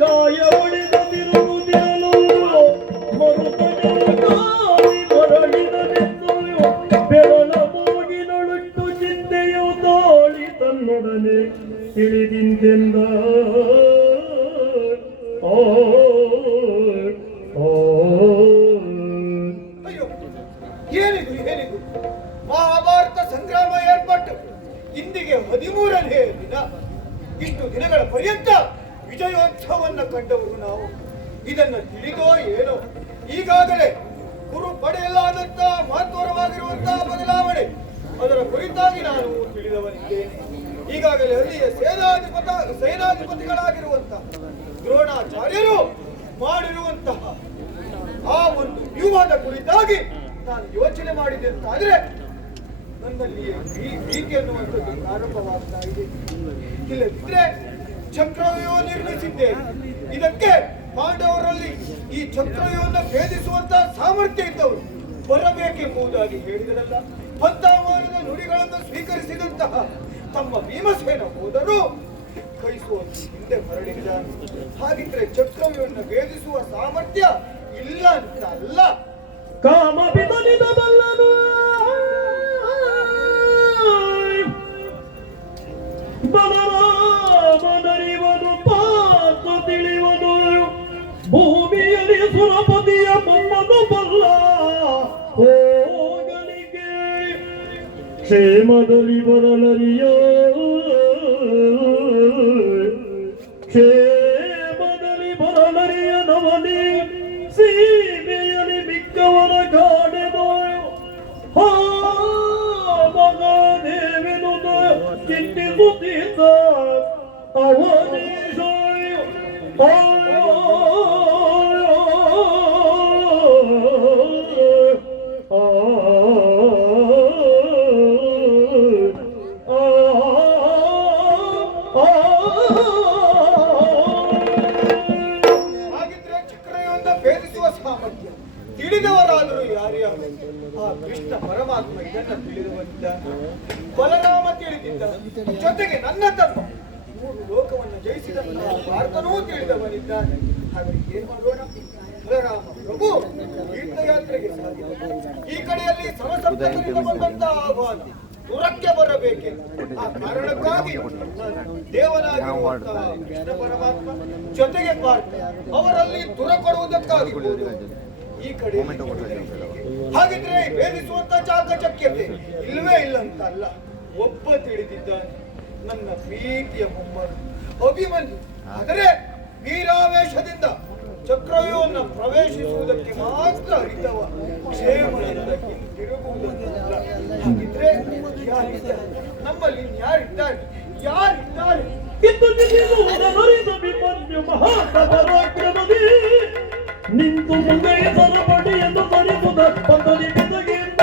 ಕಾಯ ಹೊಡೆದ ತಿರುಗುತ್ತಿರಲು ಮರುತನೆ ಮರಳಿದನೆಂದು ಬೆರಳ ಮೂಗಿನೊಳುಟ್ಟು ಚಿಂತೆಯು ತಾಳಿ ತನ್ನೊಡನೆ ತಿಳಿದಿಂತೆಂದ ಏನಿದು ಏನಿದು ಮಹಾಭಾರತ ಸಂಗ್ರಾಮ ಏರ್ಪಟ್ಟು ಇಂದಿಗೆ 13ನೇ ದಿನ. ಇಷ್ಟು ದಿನಗಳ ಪರ್ಯಂತ ವಿಜಯೋತ್ಸವವನ್ನು ಕಂಡವರು ನಾವು. ಇದನ್ನು ತಿಳಿದೋ ಏನೋ ಈಗಾಗಲೇ ಕುರು ಪಡೆಯಲಾದಂತಹ ಮಹತ್ವರವಾಗಿರುವಂತಹ ಬದಲಾವಣೆ ಅದರ ಕುರಿತಾಗಿ ನಾನು ತಿಳಿದವನಿದ್ದೇನೆ. ಈಗಾಗಲೇ ಅಲ್ಲಿಯ ಸೇನಾಧಿಪತಿಗಳಾಗಿರುವಂತಹ ದ್ರೋಣಾಚಾರ್ಯರು ಮಾಡಿರುವಂತಹ ಆ ಒಂದು ವ್ಯೂಹದ ಕುರಿತಾಗಿ ನಾನು ಯೋಚನೆ ಮಾಡಿದೆ ಅಂತಾದ್ರೆ ನನ್ನಲ್ಲಿ ಭೀತಿ ಅನ್ನುವಂಥದ್ದು ಪ್ರಾರಂಭವಾಗ್ತಾ ಇದೆ. ಇಲ್ಲದಿದ್ರೆ ಚಕ್ರವ್ಯೂಹ ನಿರ್ಮಿಸಿದ್ದೇನೆ. ಇದಕ್ಕೆ ಪಾಂಡವರಲ್ಲಿ ಈ ಚಕ್ರವ್ಯೂಹವನ್ನು ಭೇದಿಸುವಂತಹ ಸಾಮರ್ಥ್ಯ ಇದ್ದವರು ಬರಬೇಕೆಂಬುದಾಗಿ ಹೇಳಿದರಲ್ಲ. ಪಂಚಾಮಾನದ ನುಡಿಗಳನ್ನು ಸ್ವೀಕರಿಸಿದಂತಹ ತಮ್ಮ ಭೀಮಸೇನ ಹೋದರೂ ಕೈಸುವಂತ ಹಿಂದೆ ಹೊರಡಿದ. ಹಾಗಿದ್ರೆ ಚಕ್ರವ್ಯೂಹವನ್ನು ಭೇದಿಸುವ ಸಾಮರ್ಥ್ಯ ಇಲ್ಲ ಅಂತ ಅಲ್ಲ. ಕಾಮ ಬಿದಲಿದ ಬಲ್ಲನು ಬಲರಾಮನರಿವನು ಪಾತು ತಿಳಿವನು ಭೂಮಿಯಲ್ಲಿ ಸುರಪತಿಯ ಮೊಮ್ಮನು ಬಲ್ಲ ಹೋಗಲಿಗೆ ಕ್ಷೇಮದಲ್ಲಿ ಬರಲರಿಯ ಕ್ಷೇಮದಲ್ಲಿ ಬರಲರಿಯ ನವನಿ ಸೀಮೆಯಲ್ಲಿ ಮಿಕ್ಕವರ ಕಾಡೆದು ಮಗದೇವೆನು ಚಿಂತಿಸುತ್ತಿದ್ದ ಅವನೀಶ ತಿಳಿದವರಾದರೂ ಯಾರ್ಯಾರು ಆ ಕೃಷ್ಣ ಪರಮಾತ್ಮ ಇದನ್ನ ತಿಳಿದವನಿದ್ದ. ಬಲರಾಮ ತಿಳಿದಿದ್ದ. ಜೊತೆಗೆ ನನ್ನ ತಮ್ಮ 3 ಲೋಕವನ್ನು ಜಯಿಸಿದಂತಹ ಭಾರತನೂ ತಿಳಿದವನಿದ್ದಾನೆ. ಹಾಗಾಗಿ ಏನ್ ಮಾಡೋಣ? ಬಲರಾಮ ಪ್ರಭು ತೀರ್ಥಯಾತ್ರೆಗೆ ಸಾಗಿದ. ಈ ಕಡೆಯಲ್ಲಿ ಸಮಸಪ್ತಕರಿಂದ ಬಂದಂತಹ ಆಹ್ವಾನ ದೂರಕ್ಕೆ ಬರಬೇಕೆಂದು ಆ ಕಾರಣಕ್ಕಾಗಿ ದೇವನಾಗಿರುವಂತಹ ಕೃಷ್ಣ ಪರಮಾತ್ಮ ಜೊತೆಗೆ ಪಾರ್ಥ ಅವರಲ್ಲಿ ದೂರ ಕೊಡುವುದಕ್ಕಾಗಿ ಈ ಕಡೆ. ಹಾಗಿದ್ರೆ ಭೇದಿಸುವಂತ ಚಾಕಚಕ್ಯತೆ ಇಲ್ಲವೇ ಇಲ್ಲ ಅಂತ ಅಲ್ಲ. ಒಬ್ಬ ತಿಳಿದಿದ್ದಾನೆ, ನನ್ನ ಪ್ರೀತಿಯ ಮೊಮ್ಮಗ ಅಭಿಮನ್ಯು. ಆದರೆ ವೀರಾವೇಶದಿಂದ ಚಕ್ರವ್ಯೂಹವನ್ನು ಪ್ರವೇಶಿಸುವುದಕ್ಕೆ ಮಾತ್ರ ಅರಿತವ, ಕ್ಷೇಮದಿಂದ ಹಿಂತಿರುಗುವುದಲ್ಲ. ಹಾಗಿದ್ರೆ ಯಾರಿದ್ದಾರೆ ನಮ್ಮಲ್ಲಿ? ಯಾರಿದ್ದಾರೆ? ಯಾರಿದ್ದಾರೆ? ನಿಂತು ಮುಂದೆ ಸರಪಡಿಯನ್ನು ತರಿಸುದ ಪದಲಿ ಬೆದಗಿಂದ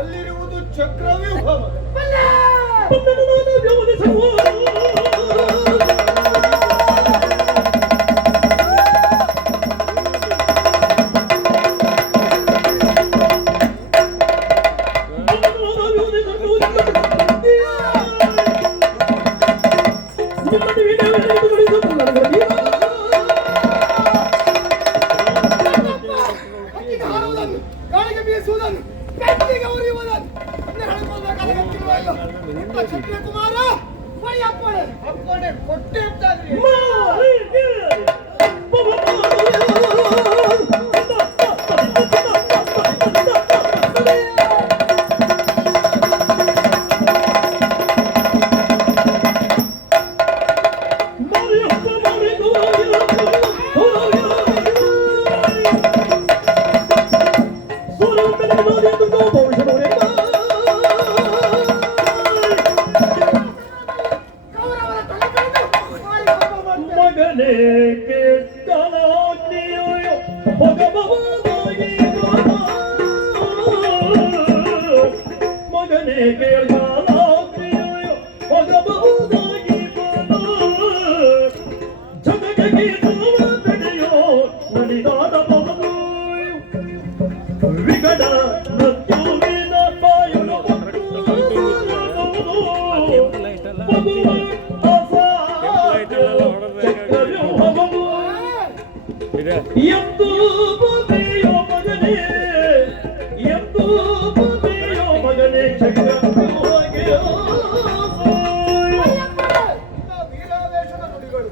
ಅಲ್ಲಿರುವುದು ಚಕ್ರವ್ಯೂಹ. ಗಾಳಿಗೆ ಬೀಸುವುದನ್ನು ಕತ್ತಿಗೆ ಉರಿಯುವುದನ್ನು ಅಗತ್ಯವಿಲ್ಲ. ನಿಮ್ಮ ಕ್ಷತ್ರಿಯಕುಮಾರ ಬಳಿ ಅಪ್ಪಣೆ ಅಪ್ಪಣೆ ಕೊಟ್ಟೆ ಅಂತಾದ್ರಿ. ಮಗನೇ ಕೆಟ್ಟನಾಗ್ನಿಯೋ ಭಗಭವಾಗಿ ಮಗನೇ ಕೆಟ್ಟನಾಗ್ನಿಯೋ ಭಗಭವಾಗಿ ಜಗಕ್ಕೆ ನಡೆಯೋ ನಡೆದಾದ ಬದಲು ವಿಗಡ ಮೃತ್ಯುವಿನ ಬಾಯುಳು ಎಂದು ಬದಿಯೋ ಮಗನೇ ಎಂದು ಬದಿಯೋ ಮಗನೇ ವೀರಾವೇಶದ ನುಡಿಗಳು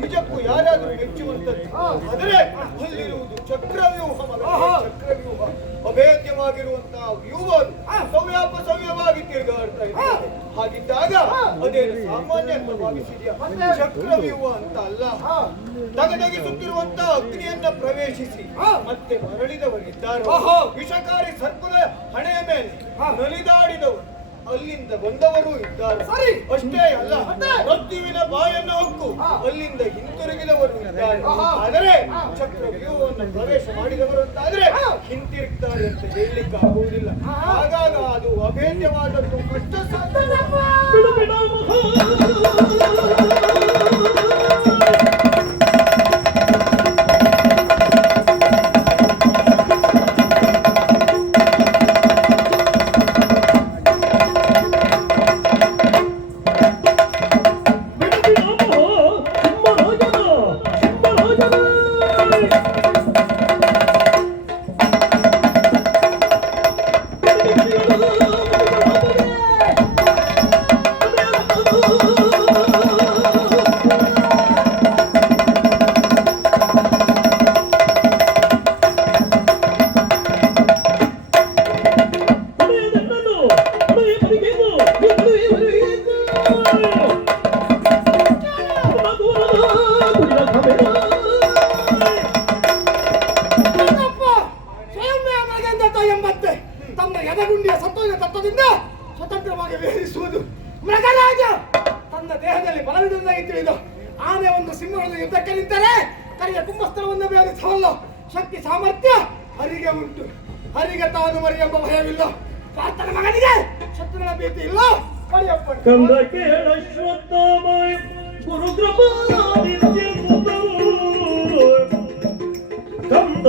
ನಿಜಕ್ಕೂ ಯಾರಾದರೂ ಮೆಚ್ಚುವಂತದ್ದು. ಆದರೆ ಅಲ್ಲಿರುವುದು ಚಕ್ರವ್ಯೂಹ ಮಗನೇ, ಚಕ್ರವ್ಯೂಹ. ಅಭೇದ್ಯವಾಗಿರುವಂತಹ ವ್ಯೂಹ ಸವ್ಯವಾಗಿ ತಿರುಗಾಡ್ತಾ ಇದೆ. ಹಾಗಿದ್ದಾಗ ಅದೇನು ಸಾಮಾನ್ಯ ಅಂತ ಭಾವಿಸಿದ್ಯಾ? ಚಕ್ರವ್ಯೂಹ ಅಂತ ಅಲ್ಲ. ತಗದಗಿಸುತ್ತಿರುವಂತಹ ಅಗ್ನಿಯನ್ನ ಪ್ರವೇಶಿಸಿ ಮತ್ತೆ ಮರಳಿದವರಿದ್ದಾರೆ. ವಿಷಕಾರಿ ಸರ್ಪದ ಹಣೆಯ ಮೇಲೆ ನಲಿದಾಡಿದವರು ಅಲ್ಲಿಂದ ಬಂದವರು ಇದ್ದಾರೆ. ಅಷ್ಟೇ ಅಲ್ಲ, ಮೃತ್ಯುವಿನ ಬಾಯನ್ನು ಹೊಕ್ಕು ಅಲ್ಲಿಂದ ಹಿಂತಿರುಗಿದವರು ಇದ್ದಾರೆ. ಆದರೆ ಚಕ್ರವ್ಯೂಹವನ್ನು ಪ್ರವೇಶ ಮಾಡಿದವರು ಅಂತಾದ್ರೆ ಹಿಂತಿರುಗ್ತಾರೆ ಅಂತ ಹೇಳಲಿಕ್ಕೆ ಆಗುವುದಿಲ್ಲ. ಹಾಗಾಗ ಅದು ಅಭೇದ್ಯವಾದದ್ದು, ಕಷ್ಟ ಸಾಧ್ಯ. ತಮ್ಮ ಎದಗುಂಡಿಯ ಸತ್ವದ ತತ್ವದಿಂದ ಸ್ವತಂತ್ರವಾಗಿ ವಿಹರಿಸುವುದು. ಮೃಗರಾಜ ತನ್ನ ದೇಹದಲ್ಲಿ ಬಲವಿರುವುದಾಗಿ ತಿಳಿದು ಆನೆ ಒಂದು ಸಿಂಹವನ್ನು ಯುದ್ಧಕ್ಕೆ ನಿಂತರೆ ಕರಿಯ ಕುಂಭಸ್ಥಳವನ್ನು ಬೇರಿಸವಲ್ಲ. ಶಕ್ತಿ ಸಾಮರ್ಥ್ಯ ಹರಿಗೆ ಉಂಟು. ಹರಿಗೆ ತಾನು ಮರಿ ಎಂಬ ಭಯವಿಲ್ಲ. ಪಾರ್ಥನ ಮಗನಿಗೆ ಶತ್ರುಗಳ ಭೀತಿ ಇಲ್ಲ. ಕಂದ ಕೇಳಶ್ವತ್ಥಾಮಯ ಗುರುಕೃಪಾದಿತ್ಯ ಕಂದ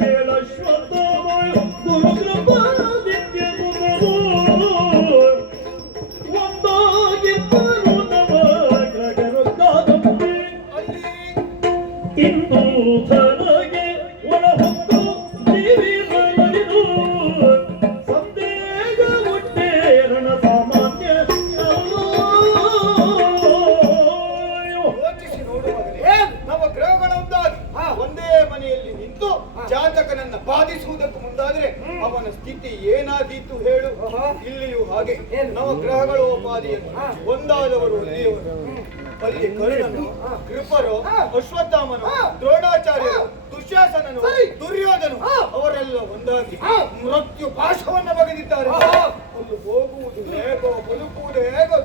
ಕೇಳಶ್ವತ್ಥಾಮಯ ಗುರುಕೃಪಾದಿತ್ಯ ಒಂದಾಗಿದ್ದರು ನವಗ್ರಹರು ಕಾದಂಬರಿ ಇಂದು ತನಗೆ ಒಳಹೊಕ್ಕು ಜೀವಿಸಲಿದು ಸಂದೇಹ ಹುಟ್ಟೇರಣ ಸಾಮಾನ್ಯ ಯೋಚಿಸಿ ನೋಡು ಮಗನೇ, ನವಗ್ರಹಗಳೊಂದಾಗಿ ಒಂದೇ ಮನೆಯಲ್ಲಿ ನಿಂತು ಜಾತಕನನ್ನ ಬಾಧಿಸುವುದಕ್ಕೂ ಮುಂದಾದ್ರೆ ಅವನ ಸ್ಥಿತಿ ಏನಾದೀತು ಹೇಳು. ಇಲ್ಲಿಯೂ ಹಾಗೆ ನವಗ್ರಹಗಳು ಉಪಾದಿಯನ್ನು ಒಂದಾದವರು ಅಲ್ಲಿಯವರು. ಅಲ್ಲಿ ಕರ್ಣನು, ಕೃಪರು, ಅಶ್ವತ್ಥಾಮನು, ದ್ರೋಣಾಚಾರ್ಯರು, ದುಶ್ಯಾಸನನು, ದುರ್ಯೋಧನು ಅವರೆಲ್ಲ ಒಂದಾಗಿ ಮೃತ್ಯು ಪಾಶವನ್ನ ಬಗೆದಿದ್ದಾರೆ. ಅಲ್ಲಿ ಹೋಗುವುದು ಹೇಗೋ ಬದುಕುವುದು ಹೇಗೋ.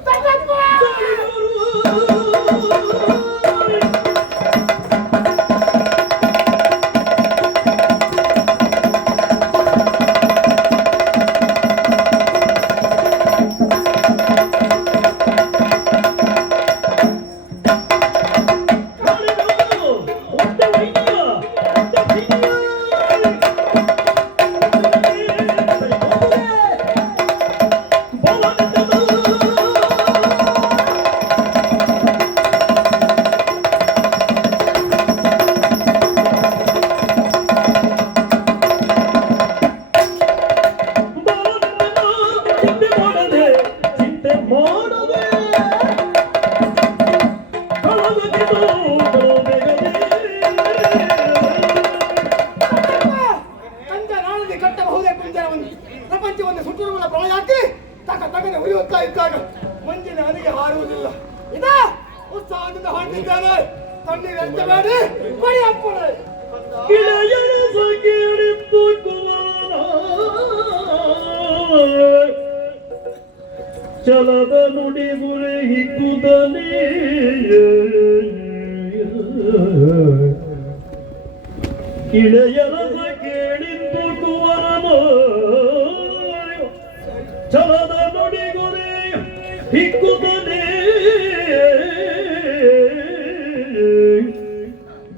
ತಗನೆ ಉರಿಯುತ್ತಾ ಇದ್ದಾಗ ಮಂಜಿನ ಹನಿಗೆ ಹಾರುವುದಿಲ್ಲ ಇದ ಉತ್ಸಾಹದಿಂದ ಹೊರಟಿದ್ದಾನೆ ತಣ್ಣೀರು ಎತ್ತಬೇಡಿ ಬಡಿ ಅಪ್ಪಣೆ ಗಿಳೆಯರ ಸಗೇಳಿದ್ದು ಕುಮಾರ ಚಲದ ನುಡಿ ಗುರೆ ಹಿಕ್ಕುದನೇ ಗಿಳೆಯರ ಸಗೇಳಿದ್ದು ಕುಮಾರ ಚಲದ ನುಡಿ ಗುರೆ ಹಿಕ್ಕುದನೇ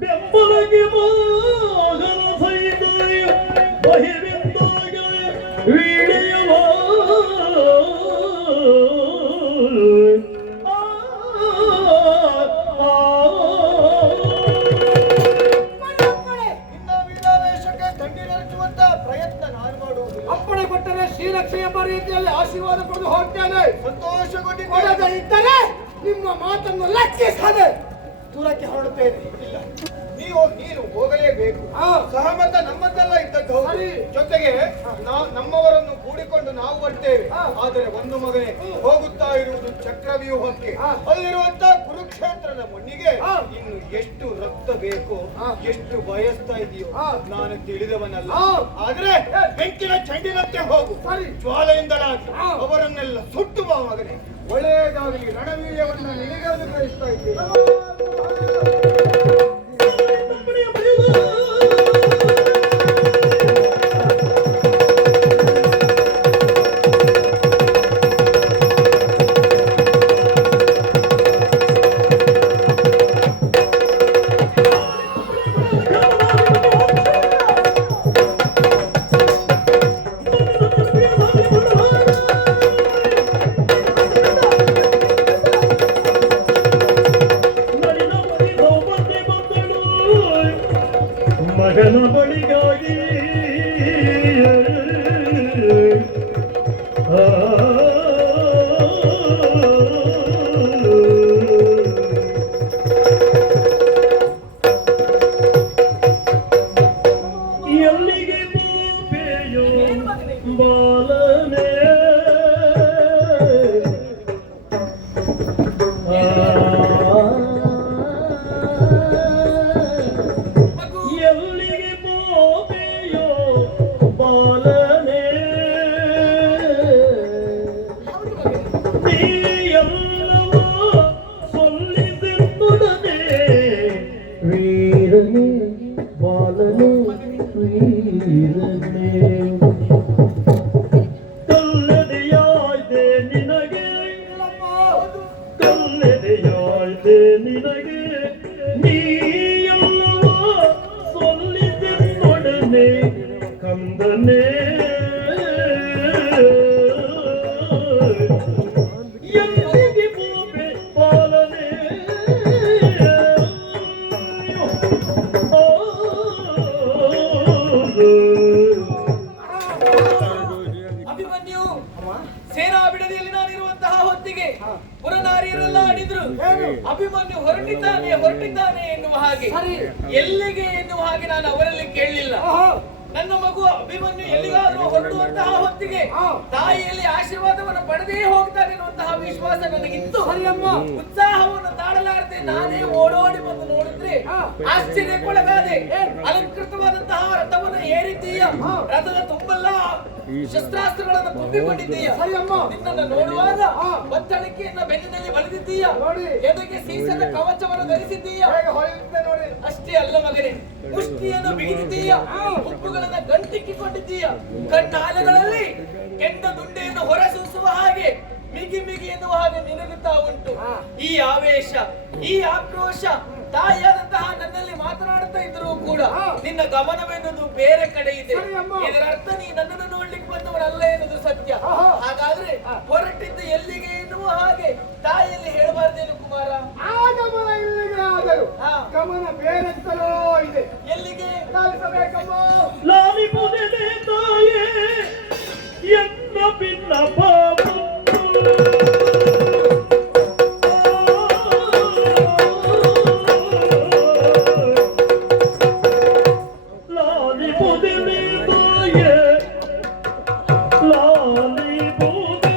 ಬೆಂಬಲಗೆ ಮೋಗನ ಸಹಿತ ಬಹಿರಿಂದಾಗ ವೀಳೆಯುವ ಇನ್ನ ವೀರಾವೇಶಕ್ಕೆ ತಣ್ಣೀರೆಚ್ಚುವಂತ ಪ್ರಯತ್ನ ನಾನು ಮಾಡುವುದಿಲ್ಲ ಅಪ್ಪಣೆ ಕೊಟ್ಟರೆ ಶ್ರೀರಕ್ಷೆ ಎಂಬ ರೀತಿಯಲ್ಲಿ ಆಶೀರ್ವಾದ ಪಡೆದು ಹೋಗ್ತೇನೆ ಸಂತೋಷಗೊಂಡಿದ್ದರೆ ಇದ್ದರೆ ನಿಮ್ಮ ಮಾತನ್ನು ಲಕ್ಷಿಸದೆ ದೂರಕ್ಕೆ ಹೊರಡುತ್ತೇನೆ ಇಲ್ಲ ನೀನು ಹೋಗಲೇಬೇಕು ಸಹಮತ ನಮ್ಮದೆಲ್ಲ ಇದ್ದದ್ದು ಜೊತೆಗೆ ನಮ್ಮವರನ್ನು ಕೂಡಿಕೊಂಡು ನಾವು ಬರ್ತೇವೆ ಆದರೆ ಒಂದು ಮಗನೇ ಹೋಗುತ್ತಾ ಇರುವುದು ಚಕ್ರವ್ಯೂಹಕ್ಕೆ ಅಲ್ಲಿರುವಂತ ಕುರುಕ್ಷೇತ್ರದ ಮಣ್ಣಿಗೆ ಇನ್ನು ಎಷ್ಟು ರಕ್ತ ಬೇಕು ಎಷ್ಟು ಬಯಸ್ತಾ ಇದೆಯೋ ನಾನು ತಿಳಿದವನಲ್ಲ ಆದ್ರೆ ಬೆಂಕಿನ ಚಂಡಿನಂತೆ ಹೋಗು ಜ್ವಾಲೆಯಿಂದಲಾಗಿ ಅವರನ್ನೆಲ್ಲ ಸುಟ್ಟು ಬಾ ಮಗನೇ ಒಳ್ಳೆಯದಾಗಲಿ ರಣವೀರ್ಯವನ್ನ ನಿನಗೆ ಅನುಗ್ರಹಿಸ್ತಾ ಇದ್ದೇನೆ ಮಗನ ಬಳಿಗಾಗಿ ಎಲ್ಲಿಗೆ ಬೋಪೆಯೋ ಬಾಲನೆ ಎಲ್ಲಿಗೆ ಬೋಪೆಯೋ ಬಾಲನೆ ನೀಯಲ್ಲವ ಸೊಲ್ಲಿದೆನ್ನೊಡನೆ ವೀರನೇ ಬಾಲನೆ ವೀರನೇ ಕಲ್ಲದೆಯಾಯ್ದೆ ನಿನಗೆ ಕಲ್ಲದೆಯಾಯ್ದೆ ನಿನಗೆ ನೀಯಲ್ಲವ ಸೊಲ್ಲಿದೆನ್ನೊಡನೆ ಕಂದನೇ ಎಲ್ಲಿಗೆ ಬೋಪೆ ಬಾಲನೆ ಅಭಿಮನ್ಯು ಸೇನಾ ಬಿಡದಿಯಲ್ಲಿ ನಾನಿರುವಂತಹ ಹೊತ್ತಿಗೆ ಪುರನಾರಿಯರೆಲ್ಲ ಆಡಿದ್ರು ಅಭಿಮನ್ಯು ಹೊರಟಿದ್ದಾನೆ ಎನ್ನುವ ಹಾಗೆ ಎಲ್ಲಿಗೆ ಎನ್ನುವ ಹಾಗೆ ನಾನು ಅವರಲ್ಲಿ ಕೇಳಲಿಲ್ಲ ನನ್ನ ಮಗು ಅಭಿಮನ್ಯು ಎಲ್ಲಿಗಾದ್ರೂ ಹೊರಡುವಂತಹ ಹೊತ್ತಿಗೆ ತಾಯಿಯಲ್ಲಿ ಆಶೀರ್ವಾದವನ್ನು ಪಡೆದೇ ಹೋಗ್ತಾನೆ ಎನ್ನುವಂತಹ ವಿಶ್ವಾಸ ನನಗಿತ್ತು ಉತ್ಸಾಹವನ್ನು ತಾಳಲಾರದೆ ನಾನೇ ಓಡೋಡಿ ಬಂದು ನೋಡಿದ್ರೆ ಆಶ್ಚರ್ಯಕ್ಕೊಳಗಾದೆ ಅಲಂಕೃತವಾದಂತಹ ರಥವನ್ನು ಏರಿದ್ದೀಯ ರಥದ ತುಂಬೆಲ್ಲ ಶಸ್ತ್ರಾಸ್ತ್ರಗಳನ್ನು ತುಂಬಿಕೊಂಡಿದ್ದೀಯ ನಿನ್ನನ್ನು ನೋಡುವಾಗ ಬತ್ತಳಿಕೆಯನ್ನ ಬೆನ್ನಿನಲ್ಲಿ ಬಳಿದಿದ್ದೀಯ ಎದೆಗೆ ಸೀಸದ ಕವಚವನ್ನು ಧರಿಸಿದ್ದೀಯ ಅಷ್ಟೇ ಅಲ್ಲ ಮಗನೇ ಮುಷ್ಟಿಯನ್ನು ಬಿಗಿದಿದ್ದೀಯ ಉಪ್ಪುಗಳನ್ನ ಗಂಟಿಕ್ಕಿಕೊಂಡಿದ್ದೀಯ ಕಣ್ಣಾಲೆಗಳಲ್ಲಿ ಕೆಂಡ ದುಂಡೆಯನ್ನು ಹೊರಸೂಸುವ ಹಾಗೆ ಮಿಗಿ ಮಿಗಿ ಎನ್ನುವ ಹಾಗೆ ನಿನಗುತ್ತಾ ಉಂಟು ಈ ಆವೇಶ ಈ ಆಕ್ರೋಶ ತಾಯಿಯಾದಂತಹ ನನ್ನಲ್ಲಿ ಮಾತನಾಡುತ್ತಾ ಇದ್ರೂ ಕೂಡ ನಿನ್ನ ಗಮನವೆನ್ನುವುದು ಬೇರೆ ಕಡೆ ಇದೆ ಇದರ ಅರ್ಥ ನೀ ನನ್ನನ್ನು ನೋಡ್ಲಿಕ್ಕೆ ಬಂದವರಲ್ಲ ಎನ್ನುವುದು ಸತ್ಯ ಹಾಗಾದ್ರೆ ಹೊರಟಿದ್ದು ಎಲ್ಲಿಗೆ ಎನ್ನುವ ಹಾಗೆ ತಾಯಿಯಲ್ಲಿ ಹೇಳಬಾರ್ದೇನು ಕುಮಾರ ಗಮನ ಇಲ್ಲಿಗೆ ಆದರೂ ಗಮನ ಬೇರೆತ್ತಲೋ ಇದೆ ಎಲ್ಲಿಗೆ ಲಾಲಿಸಬೇಕಮ್ಮ ಲಾಲಿಪುದೆ ತಾಯೇ ಎನ್ನ ಭಿನ್ನ ಪಾಪು ಲಾಲಿಪುದೆ ತಾಯೇ ಲಾಲಿಪುದೆ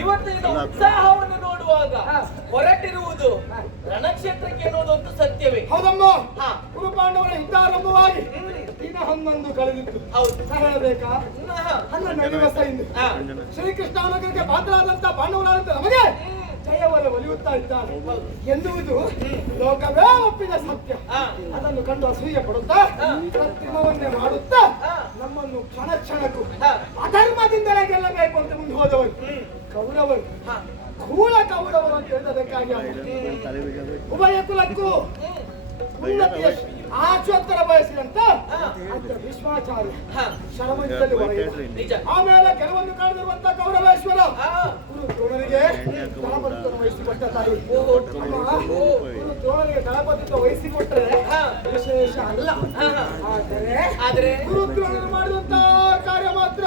ಇವತ್ತಿನ ಉತ್ಸಾಹವನ್ನು ನೋಡುವಾಗ ಹೊರಟಿರುವುದು ರಣಕ್ಷೇತ್ರಕ್ಕೆ ಎನ್ನುವುದಂತೂ ಸತ್ಯವೇ. ಹೌದಮ್ಮ, ಕುರುಪಾಂಡವರ ಯುದ್ಧಾರಂಭವಾಗಿ ದಿನ 11 ಕಳೆದಿತ್ತು. ಹೌದು, ಹೇಳಬೇಕಾ? 12 ದಿವಸ ಇಂದು ಶ್ರೀಕೃಷ್ಣ ಅನುಗ್ರಹಕ್ಕೆ ಪಾತ್ರರಾದಂತಹ ಪಾಂಡವರಾದಂತ ನಮಗೆ ಜಯವನ್ನು ಒಲಿಯುತ್ತಾ ಇದ್ದಾರೆ ಎನ್ನುವುದು ಲೋಕವೇ ಒಪ್ಪಿದ ಸತ್ಯ. ಅದನ್ನು ಕಂಡು ಅಸೂಯೆ ಪಡುತ್ತಾ ಪ್ರತಿಮವನ್ನೇ ಮಾಡುತ್ತಾ ನಮ್ಮನ್ನು ಕ್ಷಣ ಕ್ಷಣಕ್ಕೂ ಅಧರ್ಮದಿಂದಲೇ ಗೆಲ್ಲಬೇಕು ಅಂತ ಮುಂದೆ ಹೋದವರು ಕೌರವರು, ಕೂಳ ಕೌರವರು ಅಂತ ಹೇಳಿದಕ್ಕಾಗಿ ಉಭಯ ಕುಲಕ್ಕೂ ಉನ್ನತಿಯ ಆಚೋತ್ತರ ಬಯಸಿದಂತ ಭೀಷ್ಮಾಚಾರ್ಯ ಶರಮಂಚದಲ್ಲಿ ಹೊರಗೆ ಆಮೇಲೆ ಕೆಲವೊಂದು ಕಾಣದಿರುವಂತ ಕೌರವೇಶ್ವರ ಗುರು ದ್ರೋಣರಿಗೆ ದಳಪತಿತ್ವ ವಹಿಸಿಕೊಟ್ಟ ತಾಯಿ. ಗುರು ದ್ರೋಣರಿಗೆ ದಳಪತಿತ್ವ ವಹಿಸಿಕೊಟ್ಟರೆ ವಿಶೇಷ ಅಲ್ಲ, ಆದರೆ ಗುರು ದ್ರೋಣರು ಮಾಡಿದಂತ ಕಾರ್ಯ ಮಾತ್ರ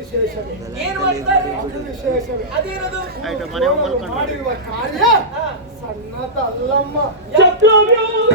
ವಿಶೇಷವೇ. ಏನು ಮಾಡಿದ್ದಾರೆ? ವಿಶೇಷವೇ. ಅದೇನದು? ಮಾಡಿರುವ ಕಾರ್ಯ ಸಣ್ಣದಲ್ಲಮ್ಮ. ಚಕ್ರವ್ಯೂಹ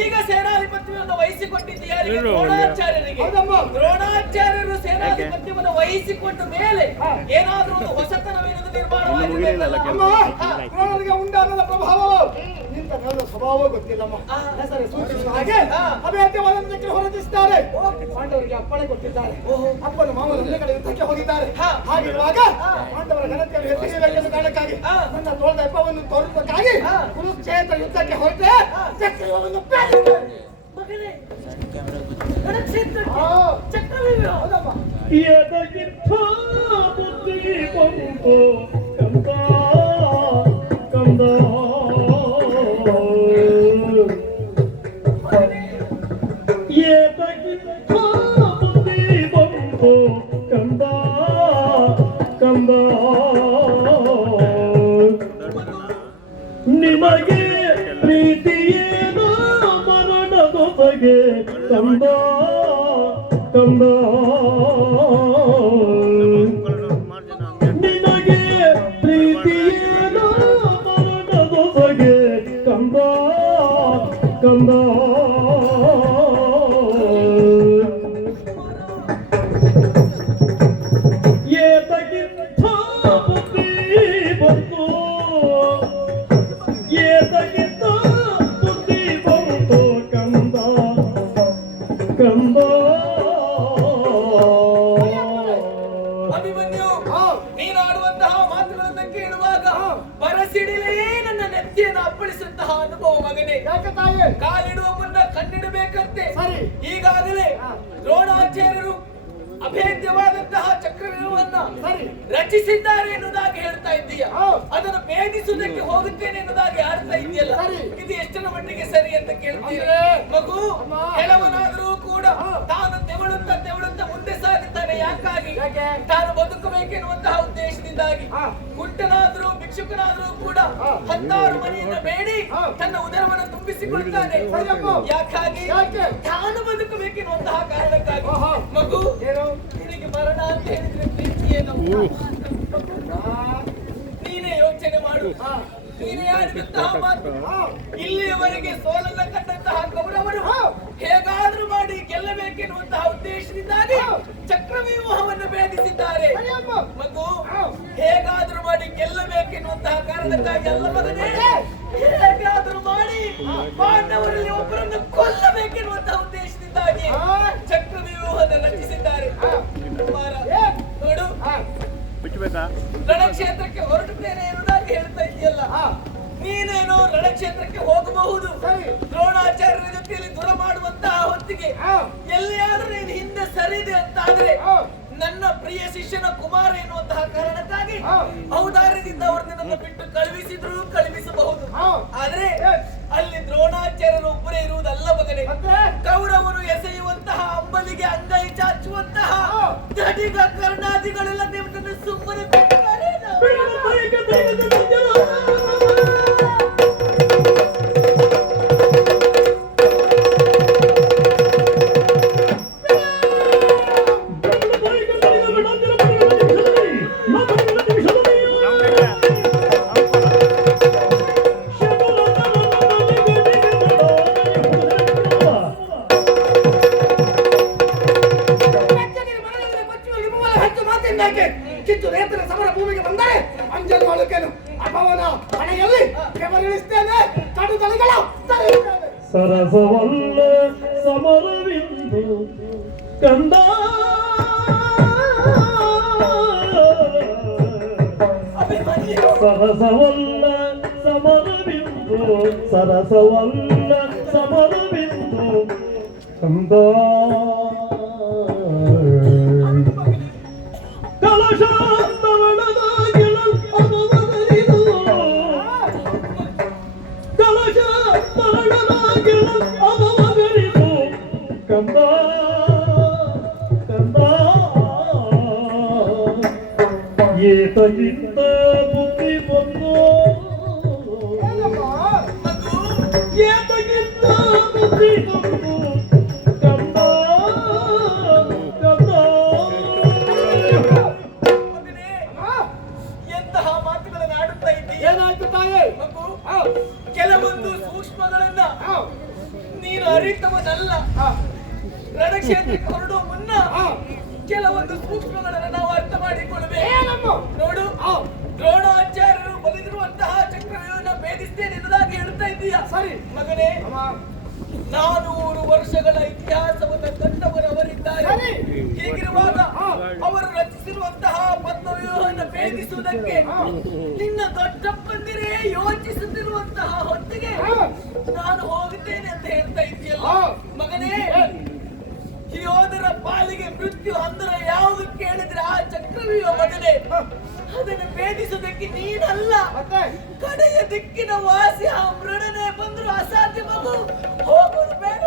ಈಗ ಸೇನಾಧಿಪತ್ಯವನ್ನು ವಹಿಸಿಕೊಟ್ಟಿದ್ದು ಯಾರಿಗೆ? ದ್ರೋಣಾಚಾರ್ಯರಿಗೆ. ಹೌದಮ್ಮ. ದ್ರೋಣಾಚಾರ್ಯರು ಸೇನಾಧಿಪತ್ಯವನ್ನು ವಹಿಸಿಕೊಂಡ ಮೇಲೆ ಏನಾದ್ರೂ ಒಂದು ಹೊಸತನವೇನದು ನಿರ್ಮಾಣವಾಗಿದೆ. ದ್ರೋಣರಿಗೆ ಉಂಟಾದ ಪ್ರಭಾವ ಇಂಥ ನನ್ನ ಸ್ವಭಾವ ಗೊತ್ತಿಲ್ಲಮ್ಮ. ಹೆಸರು ಸೂಚಿಸುವ ಹಾಗೆ ಅಭೇದ್ಯವಾದಕ್ಕೆ ಹೊರಡಿಸಿದ್ದಾರೆ. ಪಾಂಡವರಿಗೆ ಅಪ್ಪಣೆ ಕೊಟ್ಟಿದ್ದಾರೆ. ಅಪ್ಪನ ಮಾವನ ಒಂದೇ ಕಡೆ ಯುದ್ಧಕ್ಕೆ ಹೋಗಿದ್ದಾರೆ. ಹಾಗಿರುವಾಗ ಪಾಂಡವರ ಘನತೆಯನ್ನು ಹೆಚ್ಚಿಸಬೇಕೆಂಬ ಕಾರಣಕ್ಕಾಗಿ ನನ್ನ ತೋಳದ ಎಪ್ಪವನ್ನು ತೋರುವುದಕ್ಕಾಗಿ ಕುರುಕ್ಷೇತ್ರ ಯುದ್ಧಕ್ಕೆ ಹೊರಟೆ ಚಕ್ರವ್ಯೂಹವನ್ನು ಪ್ರೇರಿಸಿದ್ದಾರೆ. ಮಗನೇ, ರಣಕ್ಷೇತ್ರಕ್ಕೆ ಚಕ್ರವ್ಯೂಹ. ಹೌದಮ್ಮ. ಎದಗಿತ್ತ ಬುದ್ಧಿ ಬಂತು ಕಂದ ಕಂದ ಎದಗಿತ್ತ ಬುದ್ಧಿ ಬಂತು ಕಂದ ಕಂದ ನಿಮಗೆ ಪ್ರೀತಿಯೇನೋ ಮರಣದೊಳಗೆ ಕಂದ ಕಂದ ನಿನಗೆ ಪ್ರೀತಿಯೇನೋ ಮರಣದೊಳಗೆ ಕಂದ ಕಂದ ಏತಗಿತ್ತ ಬುದ್ಧಿ ಬಂತು ಏತಗಿತ್ತ ಬುದ್ಧಿ ಬಂತು ಕಂದ ಕಂದ ಅಭಿಮನ್ಯು, ನೀನಾಡುವಂತಹ ಮಾತುಗಳನ್ನ ಕೇಳುವಾಗ ಬರಸಿಡಿಲೇ ನನ್ನ ನೆತ್ತಿಯನ್ನು ಅಪ್ಪಳಿಸುವಂತಹ ಅನುಭವ ಮಗನೇ. ಯಾಕೆ ತಾಯಿ? ಕಾಲಿಡುವ ಮುನ್ನ ಕಣ್ಣಿಡಬೇಕಂತೆ. ಸರಿ. ಈಗಾಗಲೇ ದ್ರೋಣಾಚಾರ್ಯರು ಅಭೇದ್ಯವಾದಂತಹ ಚಕ್ರವ್ಯೂಹವನ್ನ ಸರಿ ರಚಿಸಿದ್ದಾರೆ ಎನ್ನುವುದಾಗಿ ಹೇಳ್ತಾ ಇದ್ದೀಯ. ಹೌದು. ಅದನ್ನು ಭೇದಿಸುವುದಕ್ಕೆ ಹೋಗುತ್ತೇನೆ ಎನ್ನುವುದಾಗಿ ಆಡ್ತಾ ಇದೆಯಲ್ಲ, ಸರಿ. ಇದು ಎಷ್ಟರ ಮಟ್ಟಿಗೆ ಸರಿ ಅಂತ ಕೇಳ್ತೀಯ? ಅಂದ್ರೆ? ಮಗು ಅಮ್ಮ. ಕೆಲವನಾದರೂ ಕೂಡ ತಾನು ತೆವಳುತ್ತಾ ಮುಂದೆ ಸಾಗುತ್ತಾನೆ. ಯಾಕಾಗಿ? ಯಾಕೆ? ತಾನು ಬದುಕಬೇಕೆನ್ನುವಂತಹ ಉದ್ದೇಶದಿಂದಾಗಿ. ಕುಂಟನಾದ್ರೂ ಭಿಕ್ಷುಕನಾದ್ರೂ ಕೂಡ ಹತ್ತಾರು ಮನೆಯಿಂದ ಬೇಡಿ ತನ್ನ ಉದರವನ್ನು ತುಂಬಿಸಿಕೊಳ್ತಾನೆ. ಸರಿಯಪ್ಪ. ಯಾಕಾಗಿ? ಯಾಕೆ? ತಾನು ಬದುಕಬೇಕೆನ್ನುವಂತಹ ಕಾರಣಕ್ಕಾಗಿ. ಮಗು, ಏನು? ನಿನಗೆ ಮರಣ ಅಂತ ಹೇಳಿದ್ರೆ ಪ್ರೀತಿ ಏನು? ನೀನೇ ಯೋಚನೆ ಮಾಡು. ನೀನೇ ಆಡಿದಂತಹ ಮಾತು. ಇಲ್ಲಿಯವರೆಗೆ ಸೋಲನ್ನ ಕಂಡಂತಹ ಕೌರವರು ಹೇಗಾದ್ರೂ ಮಾಡಿ ಗೆಲ್ಲಬೇಕೆನ್ನುವಂತಹ ಉದ್ದೇಶದಿಂದಾಗಿ ಚಕ್ರವ್ಯೂಹವನ್ನು ಭೇದಿಸಿದ್ದಾರೆ. ಮಗು, ಹೇಗಾದ್ರೂ ಮಾಡಿ ಗೆಲ್ಲಬೇಕೆನ್ನುವಂತಹ ಕಾರಣಕ್ಕಾಗಿ ಅಲ್ಲ ಮಗನೇ, ಹೇಗಾದ್ರೂ ಮಾಡಿ ಪಾಂಡವರಲ್ಲಿ ಒಬ್ಬರನ್ನು ಕೊಲ್ಲಬೇಕೆನ್ನುವಂತಹ ಉದ್ದೇಶದಿಂದಾಗಿ ಚಕ್ರವ್ಯೂಹವನ್ನು ರಚಿಸಿದ್ದಾರೆ. ಕುಮಾರ, ನೋಡು, ರಣಕ್ಷೇತ್ರಕ್ಕೆ ಹೊರಡುತ್ತೇನೆ ಎನ್ನುವುದಾಗಿ ಹೇಳ್ತಾ ಇದೆಯಲ್ಲ, ನೀನೇನೋ ರಣಕ್ಷೇತ್ರಕ್ಕೆ ಹೋಗಬಹುದು. ದ್ರೋಣಾಚಾರ್ಯರ ಜೊತೆಯಲ್ಲಿ ದೂರ ಮಾಡುವಂತಹ ಹೊತ್ತಿಗೆ ಎಲ್ಲಿಯಾದ್ರೂ ನೀನು ಹಿಂದೆ ಸರಿದೆ ಅಂತಾದ್ರೆ ನನ್ನ ಪ್ರಿಯ ಶಿಷ್ಯನ ಕುಮಾರ ಎನ್ನುವಂತಹ ಕಾರಣಕ್ಕಾಗಿ ಔದಾರ್ಯದಿಂದ ಅವರನ್ನ ಬಿಟ್ಟು ಕಳುಹಿಸಬಹುದು. ಆದ್ರೆ ಅಲ್ಲಿ ದ್ರೋಣಾಚಾರ್ಯರು ಒಬ್ಬರೇ ಇರುವುದಲ್ಲ ಮಗನೇ. ಕೌರವರು ಎಸೆಯುವಂತಹ ಅಂಬಲಿಗೆ ಅಂಗೈ ಚಾಚುವಂತಹ ದಡಿಗ ಕರ್ಣಾದಿಗಳೆಲ್ಲ ನಿಮ್ಮನ್ನು ಸುಮ್ಮನೆ ಬಿಟ್ಟಿದ್ದಾರೆ. ಕಿತ್ತು ನೇತ್ರ ಸಮರ ಭೂಮಿಗೆ ಬಂದರೆ ಅಂಜಲು ಅಳುಕೆನು ಅಭವನ ಹಣೆಯಲ್ಲಿ ಕೆಮರಿಳಿಸ್ತೇನೆ ಕಡುತಳಿಗಳ ಸರಸವಲ್ಲ ಸಮರವಿಂದು ಕಂದ ಸರಸವಲ್ಲ ಸಮರವಿಂದು ಸರಸವಲ್ಲ ಸಮರವಿಂದು ಕಂದ ಕಂದ ಕಂದ ಏತಗಿಂತ ಬುದ್ಧಿ ಬಂದು ಏತಗಿಂತ ಬುದ್ಧಿ ಬಂದು ಕಂದ ಕಂದ. ಎಂತಹ ಮಾತುಗಳನ್ನು ಆಡುತ್ತಾ ಇದ್ದೀಯ? ಏನಾಯ್ತು ತಾಯಿ? ಮಗು, ಕೆಲವೊಂದು ಸೂಕ್ಷ್ಮಗಳನ್ನ ನೀನು ಅರಿತವನಲ್ಲ. ರಣಕ್ಷೇತ್ರಕ್ಕೆ ಹೊರಡುವ ಮುನ್ನ ಕೆಲವೊಂದು ಸೂಕ್ಷ್ಮಗಳನ್ನು ನಾವು ಅರ್ಥ ಮಾಡಿಕೊಳ್ಳಬೇಕು. ನೋಡು, ದ್ರೋಣಾಚಾರ್ಯರು ಬಲಿದಿರುವಂತಹ ಚಕ್ರವ್ಯೂಹನ ಭೇದಿಸ್ತೇನೆ ಎನ್ನುವುದಾಗಿ ಹೇಳ್ತಾ ಇದ್ದೀಯಾ? ಸರಿ ಮಗನೇ, 400 ವರ್ಷಗಳ ಇತಿಹಾಸವನ್ನು ಕಂಡವರವರಿದ್ದಾರೆ. ಹೀಗಿರುವಾಗ ಅವರು ರಚಿಸಿರುವಂತಹ ಪದ್ಮವ್ಯೂಹವನ್ನು ಭೇದಿಸುವುದಕ್ಕೆ ನಿನ್ನ ದೊಡ್ಡಪ್ಪಂದಿರೇ ಯೋಚಿಸುತ್ತಿರುವಂತಹ ಹೊತ್ತಿಗೆ ನಾನು ಹೋಗುತ್ತೇನೆ ಅಂತ ಹೇಳ್ತಾ ಇದ್ದೀಯಲ್ಲ ಮಗನೇ. ಯೋಧರ ಪಾಲಿಗೆ ಮೃತ್ಯು ಅಂದರೆ ಯಾವುದು ಕೇಳಿದ್ರೆ ಆ ಚಕ್ರವ್ಯೂಹ ಮಗನೇ. ಅದನ್ನು ಭೇದಿಸುವುದಕ್ಕೆ ನೀನಲ್ಲ, ಕಡೆಯ ದಿಕ್ಕಿನ ವಾಸಿ ಆ ಮೃಡನೆ ಬಂದ್ರು ಅಸಾಧ್ಯ ಮಗು. ಹೋಗೋದು ಬೇಡ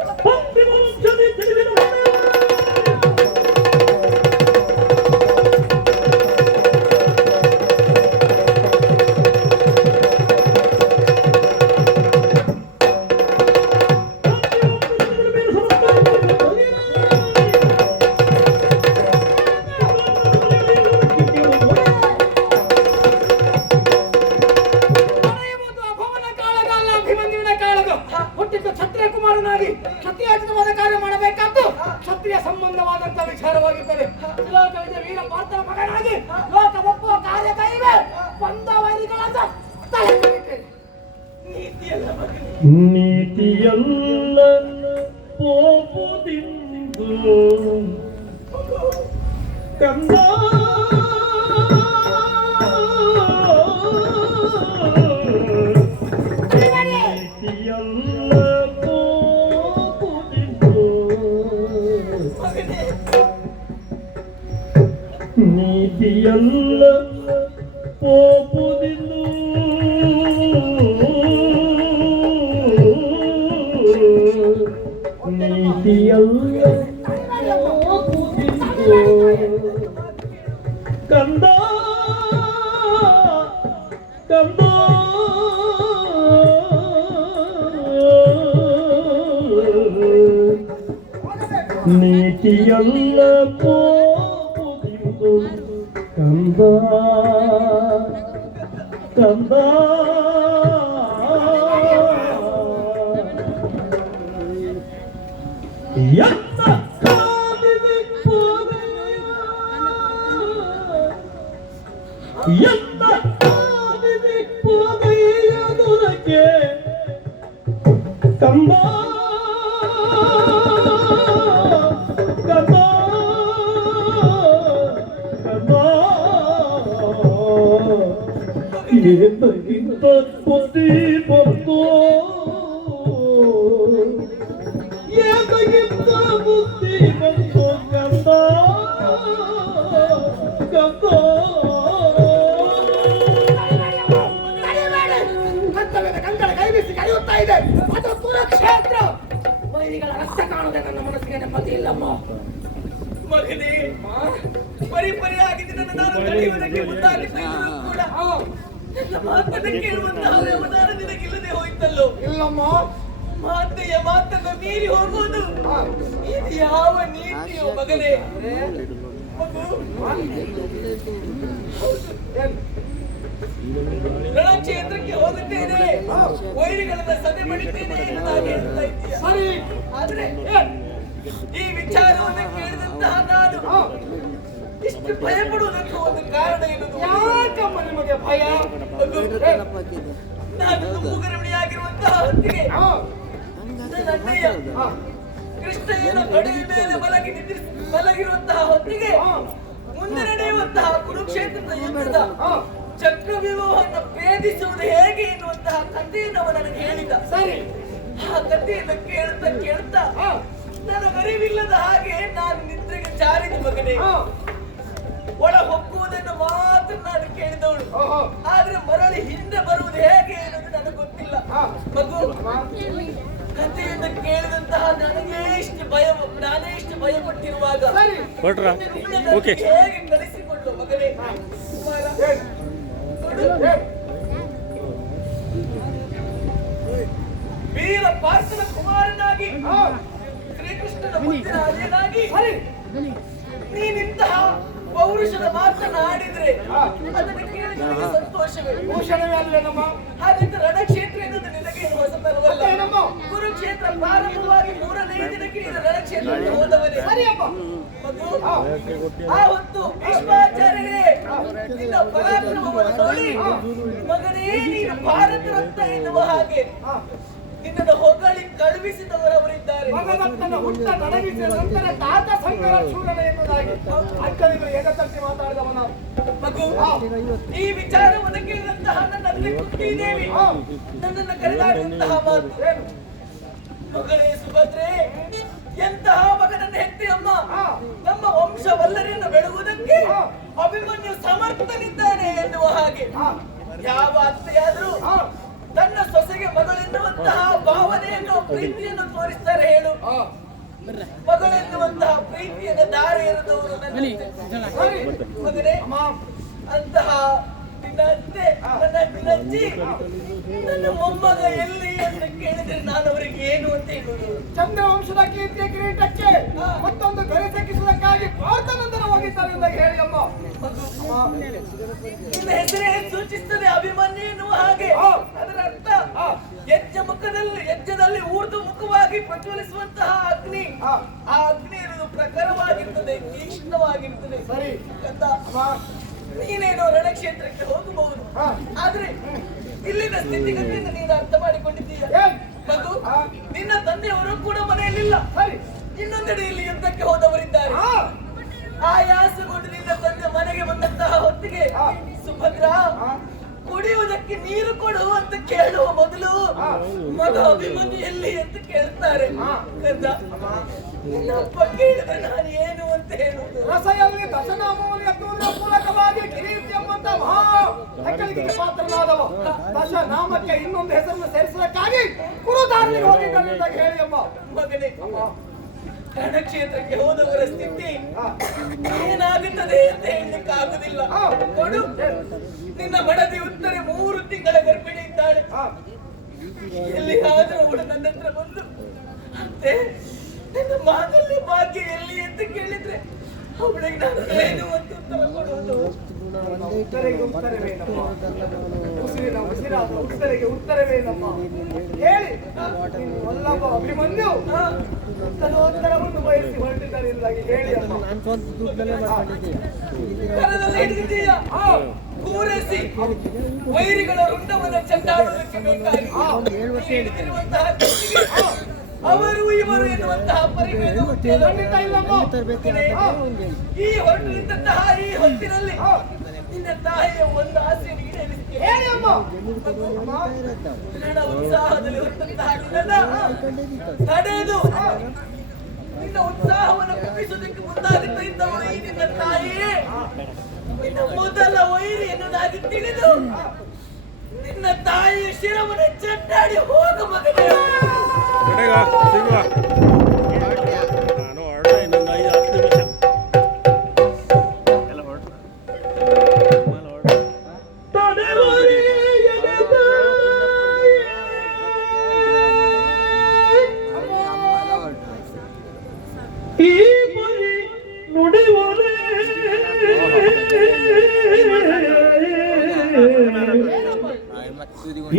ಕ್ಷತ್ರಿಯಾಚಿತವಾದ ಕಾರ್ಯ ಮಾಡಬೇಕಾದ್ದು ಕ್ಷತ್ರಿಯ ಸಂಬಂಧವಾದಂತಹ ವಿಚಾರವಾಗಿರುತ್ತದೆ. ಲೋಕವಿದೆ ವೀರ ಪಾರ್ಥನ ಮಗನಾಗಿ ಲೋಕ ಒಪ್ಪುವ ಕಾರ್ಯ ಕೈಗೆ ಬಂದವರಿಗಳಾದ ನೀತಿಯಲ್ಲ ಪೋಪುದಿಂದು ಕಂದ ನೀತಿಯಲ್ಲ ನೀತಿಯಲ್ಲ ಪೋಪುದಿನ್ನು ನೀತಿಯಲ್ಲ ಪೋಪುದಿನ್ನು ಕಂದ ಕಂದ ನೀತಿಯಲ್ಲ ಪೋಪುದಿನ್ನು ಕಂದ ಕಂದ ಎನ್ನ ಕಾದಿದೆ ಪೋದೆಯ ಎನ್ನ ಕಾದಿದೆ ಪೋದೆಯ ದುರಕ್ಕೆ ಕಂದ ಇಂತ ಬುದ್ಧಿ ಬಂತು ಏತಗಿಂತ ಬುದ್ಧಿ ಬಂತು ಕಂದ ಕಂದ ಕರ್ತವ್ಯದ ಕಂಕಣ ಕೈ ಬೀಸಿ ಕರೆಯುತ್ತಾ ಇದೆ. ಅದು ಕುರುಕ್ಷೇತ್ರ. ವೈರಿಗಳ ರಕ್ತ ಕಾಣದೆ ನನ್ನ ಮನಸ್ಸಿಗೆ ನೆಮ್ಮದಿ ಇಲ್ಲಮ್ಮ ಮಗನೇ. ಪರಿಪರಿಯಾಗಿದೆ ನಾನು ತಡೆಯುವುದಕ್ಕೆ ಮುಂದಾಗಿದ್ದರೂ ಕೂಡ ನನ್ನ ಮಾತನ್ನು ಕೇಳುವಂತಹ ವ್ಯವಧಾನ ನಿನಗಿಲ್ಲದೆ ಹೋಯ್ತಲ್ಲೋ. ಇಲ್ಲಮ್ಮ, ಮಾತೆಯ ಮಾತನ್ನು ಮೀರಿ ಹೋಗುವುದು ಇದು ಯಾವ ನೀತಿಯೋ ಮಗನೇ. ಮಗು, ರಣಕ್ಷೇತ್ರಕ್ಕೆ ಹೋಗುತ್ತೇನೆ, ವೈರಿಗಳನ್ನ ಸದೆ ಬಡಿತೇನೆ ಎನ್ನುವುದಾಗಿ ಹೇಳ್ತಾ ಇದ್ದೀಯ. ಸರಿ, ಆದ್ರೆ ಈ ವಿಚಾರವನ್ನು ಕೇಳಿದಂತಹ ನಾನು ಇಷ್ಟು ಭಯ ಪಡುವುದಕ್ಕೆ ಒಂದು ಕಾರಣ ಎನ್ನುವುದು. ಯಾಕಮ್ಮ ನಿಮಗೆ ಭಯ? ನಾನು ತುಂಬುಗರವಣಿಯಾಗಿರುವಂತಹ ಹೊತ್ತಿಗೆ ನನ್ನ ಅಣ್ಣಯ್ಯ ಕೃಷ್ಣಯ್ಯನ ಗಡಿಯ ಮೇಲೆ ಮಲಗಿರುವಂತಹ ಹೊತ್ತಿಗೆ ಮುಂದೆ ನಡೆಯುವಂತಹ ಕುರುಕ್ಷೇತ್ರದ ಯುದ್ಧದ ಚಕ್ರವ್ಯೂಹವನ್ನು ಭೇದಿಸುವುದು ಹೇಗೆ ಎನ್ನುವಂತಹ ಕಥೆಯನ್ನು ಅವನು ನನಗೆ ಹೇಳಿದ. ಸರಿ, ಆ ಕಥೆಯನ್ನು ಕೇಳ್ತಾ ಕೇಳ್ತಾ ನನಗರಿವಿಲ್ಲದ ಹಾಗೆ ನಾನು ನಿದ್ರೆಗೆ ಜಾರಿದ ಮಗನೇ. ಒಳ ಹೊಕ್ಕುವುದನ್ನು ಮಾತ್ರ ನಾನು ಕೇಳಿದವಳು, ಆದ್ರೆ ಮರಳಿ ಹಿಂದೆ ಬರುವುದು ಹೇಗೆ ಎನ್ನುವುದು ನನಗೆ ಗೊತ್ತಿಲ್ಲ. ಮಗು, ಕಥೆಯನ್ನು ಕೇಳಿದಂತಹ ನಾನೇ ಇಷ್ಟು ಭಯಪಟ್ಟಿರುವಾಗ ಹೇಗೆ ಕಳಿಸಿಕೊಳ್ಳು ಮಗನೇ. ವೀರ ಪಾರ್ಥನ ಕುಮಾರನಾಗಿ ಶ್ರೀಕೃಷ್ಣನ ಮುದ್ದಿನ ಅಳಿಯನಾಗಿ ನೀನಿಂತಹ ಪೌರುಷದ ಮಾತನಾಡಿದ್ರೆ ಅದನ್ನು ಕೇಳಿ ನನಗೆ ಸಂತೋಷವೇ. ಭೂಷಣವೇ ಅಲ್ಲ ನಮ್ಮ. ಹಾಗಂತ ರಣಕ್ಷೇತ್ರ ಎನ್ನುವುದು ನಿನಗೆ ಏನು ಹೊಸತನವಲ್ಲ. ಏನಮ್ಮ? ಕುರುಕ್ಷೇತ್ರ ಪ್ರಾರಂಭವಾಗಿ 3ನೇ ದಿನಕ್ಕೆ ನೀನು ರಣಕ್ಷೇತ್ರಕ್ಕೆ ಹೋದವನೇ. ಸರಿಯಪ್ಪ. ಮಗು, ಆ ಹೊತ್ತು ಭೀಷ್ಮಾಚಾರ್ಯರೇ ನಿನ್ನ ಪರಾಕ್ರಮವನ್ನು ನೋಡಿ ಮಗನೇ ನೀನು ಭಾರತ ರತ್ನ ಎನ್ನುವ ಹಾಗೆ ನಿನ್ನನ್ನು ಹೊಗಳಿ ಕಳುಹಿಸಿದವರವರಿದ್ದಾರೆ. ಮಗದತ್ತನ ಹುಟ್ಟ ನಡಗಿಸಿದ ನಂತರ ತಾತ ಸಂಕರ ಶೂರನ ಎನ್ನುವುದಾಗಿ ಅಕ್ಕನಿಗೆ ಎಡತಟ್ಟಿ ಮಾತಾಡಿದವನ ಮಗು, ಈ ವಿಚಾರವನ್ನು ಕೇಳಿದಂತಹ ನನ್ನ ಕುಂತಿ ದೇವಿ ನನ್ನನ್ನು ಕರೆದಾಡುವಂತಹ ಮಾತು ಏನು? ಮಗಳೇ ಸುಭದ್ರೆ, ಎಂತಹ ಮಗನನ್ನು ಹೆತ್ತಿಯಮ್ಮ. ನಮ್ಮ ವಂಶವಲ್ಲರೆಯನ್ನು ಬೆಳಗುವುದಕ್ಕೆ ಅಭಿಮನ್ಯು ಸಮರ್ಥನಿದ್ದಾನೆ ಎನ್ನುವ ಹಾಗೆ ಯಾವ ಅತ್ತೆಯಾದರೂ ತನ್ನ ಸೊಸೆಗೆ ಮಗಳೆನ್ನುವಂತಹ ಭಾವನೆಯನ್ನು ಪ್ರೀತಿಯನ್ನು ತೋರಿಸ್ತಾರೆ ಹೇಳು. ಮಗಳೆನ್ನುವಂತಹ ಪ್ರೀತಿಯನ್ನು ದಾರಿ ಎರೆದವರು ಮಗನೇ. ಅಂತಹ ನಿನ್ನ ಅತ್ತೆ, ನನ್ನ ನಿನ್ನಜ್ಜಿ, ನನ್ನ ಮೊಮ್ಮಗ ಎಲ್ಲಿ ಅಂತ ಕೇಳಿದ್ರೆ ನಾನು ಅವರಿಗೆ ಏನು ಅಂತ ಹೇಳುವುದು? ಚಂದ್ರವಂಶದ ಕೀರ್ತಿಯ ಕಿರೀಟಕ್ಕೆ ಮತ್ತೊಂದು ಗರಿ ತಗ್ಗಿಸುವುದಕ್ಕಾಗಿ ಭಾರತನಂದನ ಹೋಗಿದ್ದಾರೆ ಎಂದಾಗಿ ಹೇಳಿ ಅಮ್ಮ. ನಿನ್ನ ಹೆಸರೇ ಸೂಚಿಸ್ತದೆ ಅಭಿಮನ್ಯು ಎನ್ನುವ ಹಾಗೆ. ಅದರ ಅರ್ಥ ಯಜ್ಞದಲ್ಲಿ ಊರ್ಧ್ವ ಮುಖವಾಗಿ ಪ್ರಜ್ವಲಿಸುವಂತಹ ಅಗ್ನಿ. ಆ ಅಗ್ನಿ ಇರುವುದು ಪ್ರಖರವಾಗಿರ್ತದೆ, ತೀಕ್ಷ್ಣವಾಗಿರ್ತದೆ. ಸರಿ ಅಂತ ನೀನೇನೋ ರಣಕ್ಷೇತ್ರಕ್ಕೆ ಹೋಗಬಹುದು, ಆದ್ರೆ ಇಲ್ಲಿನ ಸ್ಥಿತಿಗತಿಯನ್ನು ನೀನು ಅರ್ಥ ಮಾಡಿಕೊಂಡಿದ್ದೀಯ. ಮಗು, ನಿನ್ನ ತಂದೆಯವರು ಕೂಡ ಮನೆಯಲ್ಲಿಲ್ಲ. ಇನ್ನೊಂದೆಡೆ ಇಲ್ಲಿ ಯುದ್ಧಕ್ಕೆ ಹೋದವರಿದ್ದಾರೆ. ಆಯಾಸಗೊಂಡು ನಿನ್ನ ತಂದೆ ಮನೆಗೆ ಬಂದಂತಹ ಹೊತ್ತಿಗೆ ಸುಭದ್ರ ಕುಡಿಯುವುದಕ್ಕೆ ನೀರು ಕೊಡು ಅಂತ ಕೇಳುವ ಮೊದಲು ಮಗ ಅಭಿಮನ್ಯು ಎಲ್ಲಿ ಅಂತ ಕೇಳ್ತಾರೆ. ನಿನ್ನಪ್ಪ ಕೇಳಿದ್ರೆ ನಾನು ಏನು ಅಂತ ಹೇಳುವುದು? ರಸಯಲ್ಲಿ ದಶನಾಮವನ್ನು ಎತ್ತುವುದರ ಮೂಲಕವಾಗಿ ಕಿರೀಟಿ ಎಂಬಂತ ಮಹಾ ಹೆಗ್ಗಳಿಕೆಗೆ ಪಾತ್ರನಾದವ. ದಶನಾಮಕ್ಕೆ ಇನ್ನೊಂದು ಹೆಸರನ್ನು ಸೇರಿಸುವುದಕ್ಕಾಗಿ ಕುರುಧಾರಿಗೆ ಹೋಗಿದ್ದಾಗಿ ಹೇಳಿ ಅಮ್ಮ. ಮಗನೇ, ರಣಕ್ಷೇತ್ರಕ್ಕೆ ಹೋದವರ ಸ್ಥಿತಿ ಏನಾಗುತ್ತದೆ ಅಂತ ಹೇಳಲಿಕ್ಕೆ ಆಗುದಿಲ್ಲ. ನೋಡು, ನಿನ್ನ ಮಡದಿ ಉತ್ತರೆ 3 ತಿಂಗಳ ಗರ್ಭಿಣಿ ಇದ್ದಾಳೆ. ಎಲ್ಲಿಯಾದರೂ ಅವಳು ನನ್ನ ಹತ್ರ ಬಂದು ಅಂತೆ ನಿನ್ನ ಮಾಂಗಲ್ಯ ಭಾಗ್ಯ ಎಲ್ಲಿ ಅಂತ ಕೇಳಿದ್ರೆ ಅವಳಿಗೆ ನಾನು ಏನು ಅಂತ ಉತ್ತರ ಕೊಡುವುದು? ಉತ್ತರೆಗೆ ಉತ್ತರವೇನಮ್ಮ? ಉಸಿರಾದ ಉತ್ತರೆಗೆ ಉತ್ತರವೇನಮ್ಮ? ಹೇಳಿ, ವಲ್ಲಭ ಅಭಿಮನ್ಯು ಉತ್ತರೋತ್ತರವನ್ನು ಬಯಸಿ ಹೊರಟಿದ್ದಾರೆ ಎಂದಾಗಿ ಹೇಳಿ ಅಮ್ಮ. ಕರದಲ್ಲಿ ಹಿಡಿದಿದ್ದೀಯ, ಪೂರೈಸಿ ವೈರಿಗಳ ರುಂಡವನ್ನು ಚೆಂಡಾಡುವುದಕ್ಕೆ ಬೇಕಾಗಿ ಹೇಳಿದಿರುವಂತಹ ಅವರು ಇವರು ಎನ್ನುವಂತಹ ಪರಿವೇದ ಈ ಹೊರಟಿದ್ದಂತಹ ಈ ಹೊತ್ತಿನಲ್ಲಿ ನಿನ್ನ ತಾಯಿಯ ಒಂದು ಆಸೆ ಈಡೇರಿಸಿದೆ. ಹೇಳಿ ಅಮ್ಮ. ನನ್ನ ಉತ್ಸಾಹದಲ್ಲಿ ಹೊರಟಂತಹ ತಡೆದು ನಿನ್ನ ಉತ್ಸಾಹವನ್ನು ಕುಗ್ಗಿಸುವುದಕ್ಕೆ ಮುಂದಾಗುತ್ತಾ ಇದ್ದವಳು ಈ ನಿನ್ನ ತಾಯಿಯೇ ನಿನ್ನ ಮೊದಲ ವೈರಿ ಎನ್ನುವುದಾಗಿ ತಿಳಿದು ನಿನ್ನ ತಾಯಿಯ ಶಿರವನ್ನು ಚೆಂಡಾಡಿ ಹೋಗ ಮಗನೇ. ನಾನು ಹೊರಡ ಇನ್ನೊಂದು 5-10 ನಿಮಿಷ ಎಲ್ಲ ಹೊರಟ ಈ ಬರಿ ನುಡಿವರೇ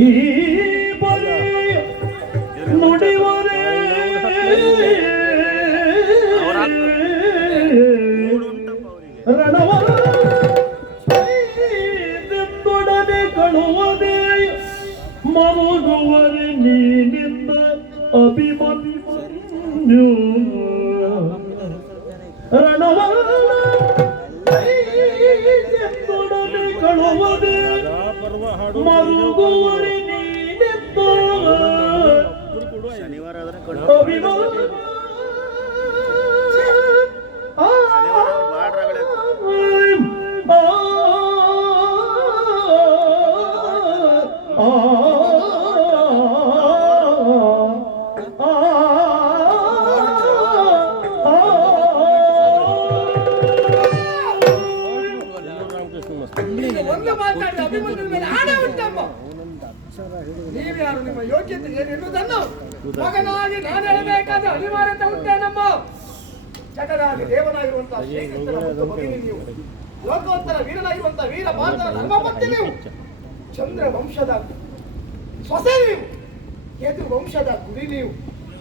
ಈ ಬರಿ ನುಡಿವರೇ ರಣವೊಡನೆ ಕಳುವದೆ ಮರುಗುವರೆ ನೀನಿಂದ ಅಭಿಮನ್ಯು ರಣವೊಡನೆ ಕಳುವದೆ ಮರುಗುವರೆ ನೀನಿಂದ ಶನಿವಾರ ಆದ್ರೆ ಅಭಿಮನ್ಯು ಒಂದು ಮಾತಾಡಿದ ಅಭಿಮನ್ಯು ಮೇಲೆ ಆಣೆ ಉಂಟಮ್ಮ. ನೀವ್ಯಾರು, ನಿಮ್ಮ ಯೋಗ್ಯತೆ ಏನೆನ್ನುವುದನ್ನು ಮಗನಾಗಿ ನಾನು ಹೇಳಬೇಕಾದ ಅನಿವಾರ್ಯತೆ ಉಂಟೇನಮ್ಮ. ಜಗದಾಗಿ ದೇವನಾಗಿರುವಂತಹ ಶ್ರೀಕೃಷ್ಣನ ಮುದ್ದು ಭಗಿನಿ ನೀವು, ಲೋಕೋತ್ತರ ವೀರನಾಗಿರುವಂತಹ ವೀರ ಭಾರತದ ಧರ್ಮಪತ್ನಿ ನೀವು, ಚಂದ್ರ ವಂಶದ ಸೊಸೆ ನೀವು. ಯದು ವಂಶದ ಗುಡಿ ನೀವು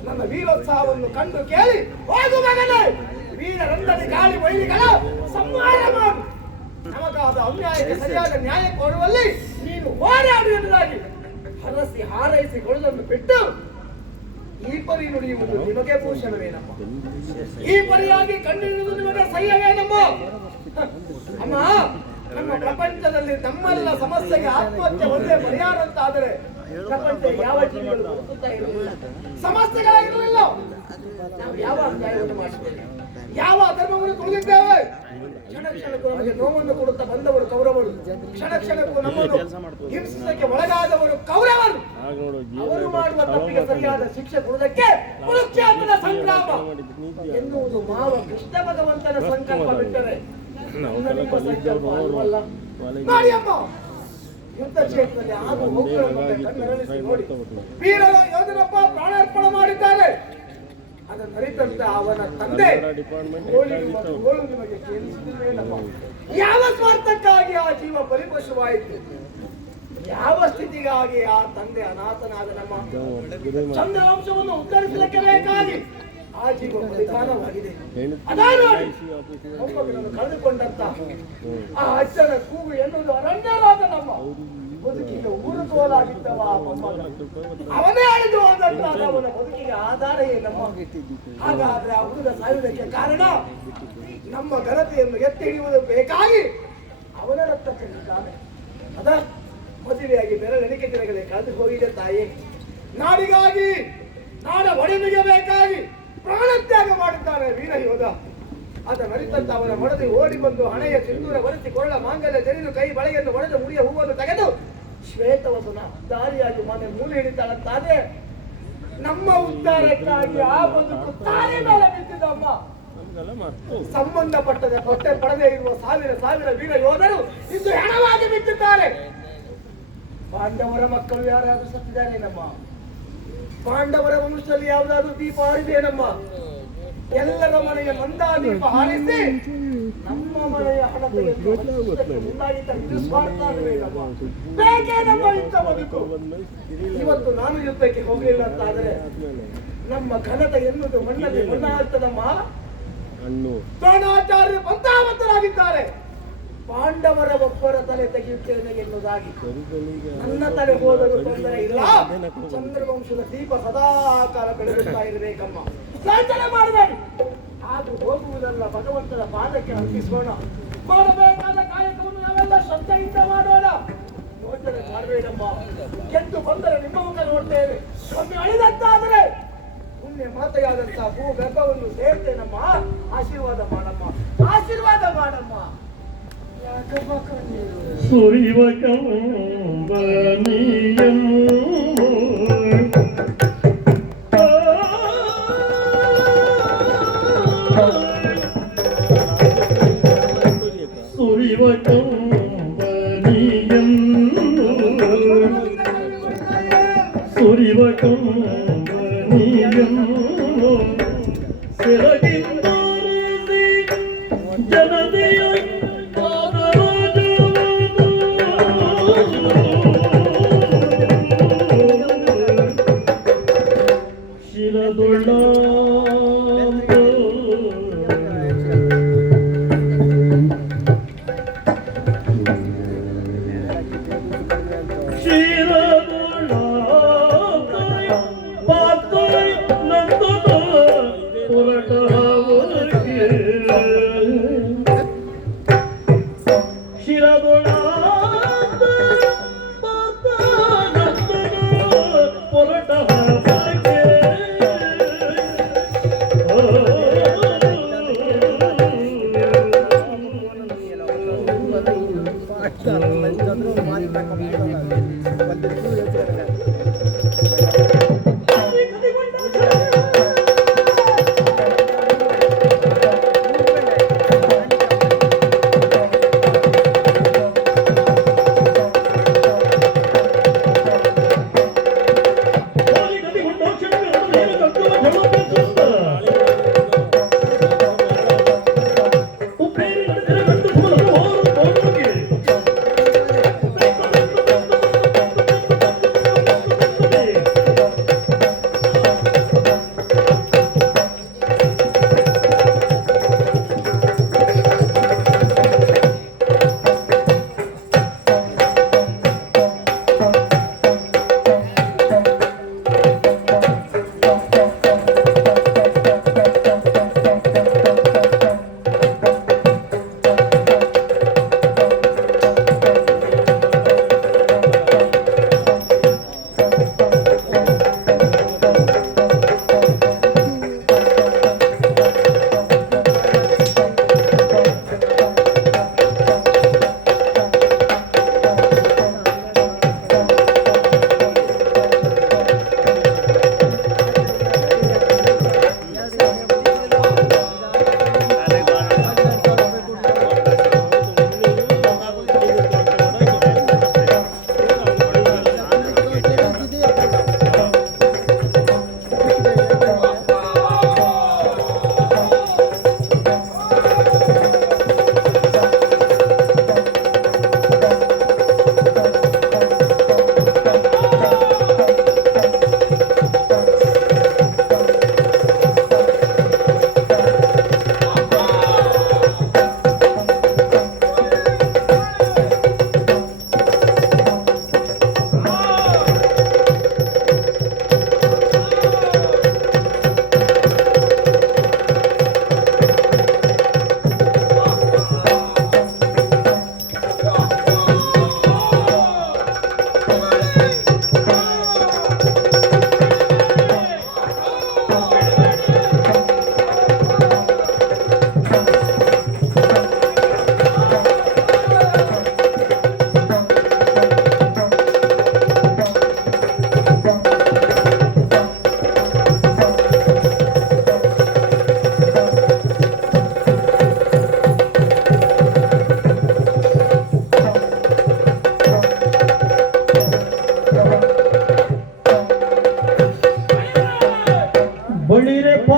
ನನ್ನ ವೀರೋತ್ಸಾಹವನ್ನು ಕಂಡು ಕೇಳಿ ಹೋಗು ಮಗನೇ, ವೀರರಂದನೆ ಗಾಳಿ ವೈರಿಗಳ ಸಂಹಾರ ಮಾಡು. ನಮಗಾದ ಅನ್ಯಾಯಕ್ಕೆ ಸರಿಯಾದ ನ್ಯಾಯ ಕೊಡುವಲ್ಲಿ ನೀನು ಹೋರಾಡು ಎನ್ನುವುದಾಗಿ ಹರಸಿ ಹಾರೈಸಿಕೊಳ್ಳುವುದನ್ನು ಬಿಟ್ಟು ಈ ಪರಿ ನುಡಿಯುವುದು ನಿಮಗೆ ಭೂಷಣವೇನಮ್ಮ? ಈ ಪರಿಯಾಗಿ ಕಂಡಿರುವುದು ನಿಮಗೆ ಸಹ್ಯವೇನಮ್ಮ? ಅಮ್ಮ, ನಮ್ಮ ಪ್ರಪಂಚದಲ್ಲಿ ನಮ್ಮೆಲ್ಲ ಸಮಸ್ಯೆಗೆ ಆತ್ಮಹತ್ಯೆ ಒಂದೇ ಪರಿಹಾರ ಅಂತಾದರೆ ಪ್ರಪಂಚ ಯಾವ ಜೀವಿಗಳು ಬದುಕುತ್ತಾ ಇರಲಿಲ್ಲ, ಸಮಸ್ಯೆಗಳಾಗಿರಲಿಲ್ಲ. ನಾವು ಯಾವ ಅನ್ಯಾಯವನ್ನು ಮಾಡಿದ್ದೇವೆ, ಯಾವ ಅಧರ್ಮವನ್ನು ತುಳಿದಿದ್ದೇವೆ? ಕ್ಷಣ ಕ್ಷಣಕ್ಕೂ ನಮಗೆ ನೋವನ್ನು ಕೊಡುತ್ತಾ ಬಂದವರು ಕೌರವರು, ಕ್ಷಣ ಕ್ಷಣಕ್ಕೂ ನಮ್ಮನ್ನು ಹಿಂಸೆಗೆ ಒಳಗಾದವರು ಕೌರವರು. ಅವರು ಮಾಡುವ ತಪ್ಪಿಗೆ ಸರಿಯಾದ ಶಿಕ್ಷೆ ಕೊಡುವುದಕ್ಕೆ ಕುರುಕ್ಷೇತ್ರದ ಸಂಗ್ರಾಮ ಎನ್ನುವುದು ಮಾವ ಕೃಷ್ಣ ಭಗವಂತನ ಸಂಕಲ್ಪ ಬಿಟ್ಟರೆ ಸಂಕಲ್ಪ ಅಲ್ವಲ್ಲ. ನೋಡಿ ಅಮ್ಮ, ಯುದ್ಧ ಕ್ಷೇತ್ರದಲ್ಲಿ ಆಗ ಹೋಗುಗಳ ಮುಂದೆ ಕಣ್ಣರಳಿಸಿ ನೋಡಿ, ವೀರರ ಯೋಧನಪ್ಪ ಪ್ರಾಣಾರ್ಪಣೆ ಮಾಡಿದ್ದಾರೆ. ಅದನ್ನು ಅರಿತಂತ ಅವನ ತಂದೆ ಗೋಳು ನಿಮಗೆ ಕೇಳಿಸುತ್ತೇನಮ್ಮ? ಯಾವ ಸ್ವಾರ್ಥಕ್ಕಾಗಿ ಆ ಜೀವ ಬಲಿಪಶುವಾಯಿತು? ಯಾವ ಸ್ಥಿತಿಗಾಗಿ ಆ ತಂದೆ ಅನಾಥನಾದ ನಮ್ಮ ಚಂದ್ರವಂಶವನ್ನು ಉದ್ಧರಿಸಲಿಕ್ಕೆ ಬೇಕಾಗಿ ಆ ಜೀವ ಬಲಿದಾನವಾಗಿದೆ. ಅದಾ ನೋಡಿ, ಮೊಮ್ಮಗನನ್ನು ಕಳೆದುಕೊಂಡಂತ ಆ ಅಜ್ಜನ ಕೂಗು ಎನ್ನುವುದು ಅರಣ್ಯರಾದ ನಮ್ಮ ಬದುಕಿಗೆ ಊರು ತೋಲಾಗಿದ್ದವ ಆ ಮೊಮ್ಮಗ. ಅವನೇ ಅಳಿದು ಹೋದಂತಾದ ಅವನ ಬದುಕಿಗೆ ಆಧಾರ ಏನಮ್ಮ? ಹಾಗಾದ್ರೆ ಆ ಹುಡುಗ ಸಾಯುವುದಕ್ಕೆ ಕಾರಣ ನಮ್ಮ ಘನತೆಯನ್ನು ಎತ್ತಿ ಹಿಡಿಯುವುದು ಬೇಕಾಗಿ ಅವನ ರಕ್ತ ಚೆಲ್ಲಿದ್ದಾನೆ. ಅದ ಮದುವೆಯಾಗಿ ಬೆರಳೆಣಿಕೆ ದಿನಗಳೇ ಕಳೆದು ಹೋಗಿದೆ ತಾಯಿ. ನಾಡಿಗಾಗಿ, ನಾಡ ಒಡೆನಿಗೆ ಬೇಕಾಗಿ ಪ್ರಾಣತ್ಯಾಗ ಮಾಡಿದ್ದಾನೆ ವೀರ ಯೋಧ. ಅದನ್ನು ಅರಿತಂತ ಅವನ ಮಡದಿ ಓಡಿ ಬಂದು ಹಣೆಯ ಸಿಂಧೂರ ಒರೆಸಿ ಕೊರಳ ಮಾಂಗಲ್ಯ ಜರಿದು ಕೈ ಬಳೆಯನ್ನು ಒಡೆದು ಮುಡಿಯ ಹೂವನ್ನು ತೆಗೆದು ಶ್ವೇತವಸನ ದಾರಿಯಾಗಿ ಮನೆ ಮೂಲೆ ಹಿಡಿತಾಳಂತಾದ್ರೆ ನಮ್ಮ ಉದ್ಧಾರಕ್ಕಾಗಿ ಆ ಬದುಕು ತಾಯಿ ಮೇಲೆ ಬಿದ್ದಿದ್ದಮ್ಮ. ಸಂಬಂಧಪಟ್ಟದ ಹೊಟ್ಟೆ ಪಡೆದೇ ಇರುವ ಸಾವಿರ ಸಾವಿರ ವೀರ ಯೋಧರು ಇಂದು ಹೆಣವಾಗಿ ಬಿದ್ದಿದ್ದಾರೆ. ಪಾಂಡವರ ಮಕ್ಕಳು ಯಾರಾದ್ರೂ ಸತ್ತಿದ್ದಾರೆ ನಮ್ಮ? ಪಾಂಡವರ ವಂಶದಲ್ಲಿ ಯಾವುದಾದ್ರೂ ದೀಪ ಹಾರಿದೇನಮ್ಮ? ಎಲ್ಲರ ಮನೆಯ ಮಂದಾದೀಪ ಹಾರಿಸಿ ನಮ್ಮ ಮನೆಯ ಹಣತೆಯನ್ನು ಬೇಕೇ ನಮ್ಮ ಇಂಥ ಬದುಕು. ಇವತ್ತು ನಾನು ಯುದ್ಧಕ್ಕೆ ಹೋಗಲಿಲ್ಲ ಅಂತಾದರೆ ನಮ್ಮ ಘನತೆ ಎನ್ನುವುದು ಮಣ್ಣಲ್ಲಿ ಮಣ್ಣ ಆಗ್ತದಮ್ಮ. ದ್ರೋಣಾಚಾರ್ಯರು ಪಂಚಾವತ್ತರಾಗಿದ್ದಾರೆ. ಪಾಂಡವರ ಒಬ್ಬರ ತಲೆ ತೆಗೆಯುತ್ತೇನೆ ಎನ್ನುವುದಾಗಿ ನನ್ನ ತಲೆ ಹೋದರೂ ತೊಂದರೆ ಇಲ್ಲ. ಚಂದ್ರವಂಶದ ದೀಪ ಸದಾಕಾಲ ಬೆಳಗುತ್ತಾ ಇರಬೇಕಮ್ಮ. ಯೋಚನೆ ಮಾಡಬೇಡಿ. ಹಾಗೂ ಹೋಗುವುದಲ್ಲ ಭಗವಂತನ ಪಾದಕ್ಕೆ ಅರ್ಪಿಸೋಣ. ಮಾಡಬೇಕಾದ ಕಾಯಕವನ್ನು ನಾವೆಲ್ಲ ಶ್ರದ್ಧೆಯಿಂದ ಮಾಡೋಣ. ಯೋಚನೆ ಮಾಡಬೇಡಮ್ಮ. ಗೆದ್ದು ಬಂದರೆ ನಿಮ್ಮ ಮುಖ ನೋಡ್ತೇವೆ. ಒಮ್ಮೆ ಅಳಿದಂತಾದರೆ ಪುಣ್ಯ ಮಾತೆಯಾದಂತಹ ಭೂ ಗರ್ಭವನ್ನು ಸೇರ್ತೇನಮ್ಮ. ಆಶೀರ್ವಾದ ಮಾಡಮ್ಮ, ಆಶೀರ್ವಾದ ಮಾಡಮ್ಮ. ಸುರಿವ ಕಂಬನಿಯಂ ಸುರಿವ ಕಂಬನಿಯಂ ಸುರಿವ ಕಂಬನಿಯಂ ಸೆರಗಿಂದರಿಸಿ ಜನತೆಯ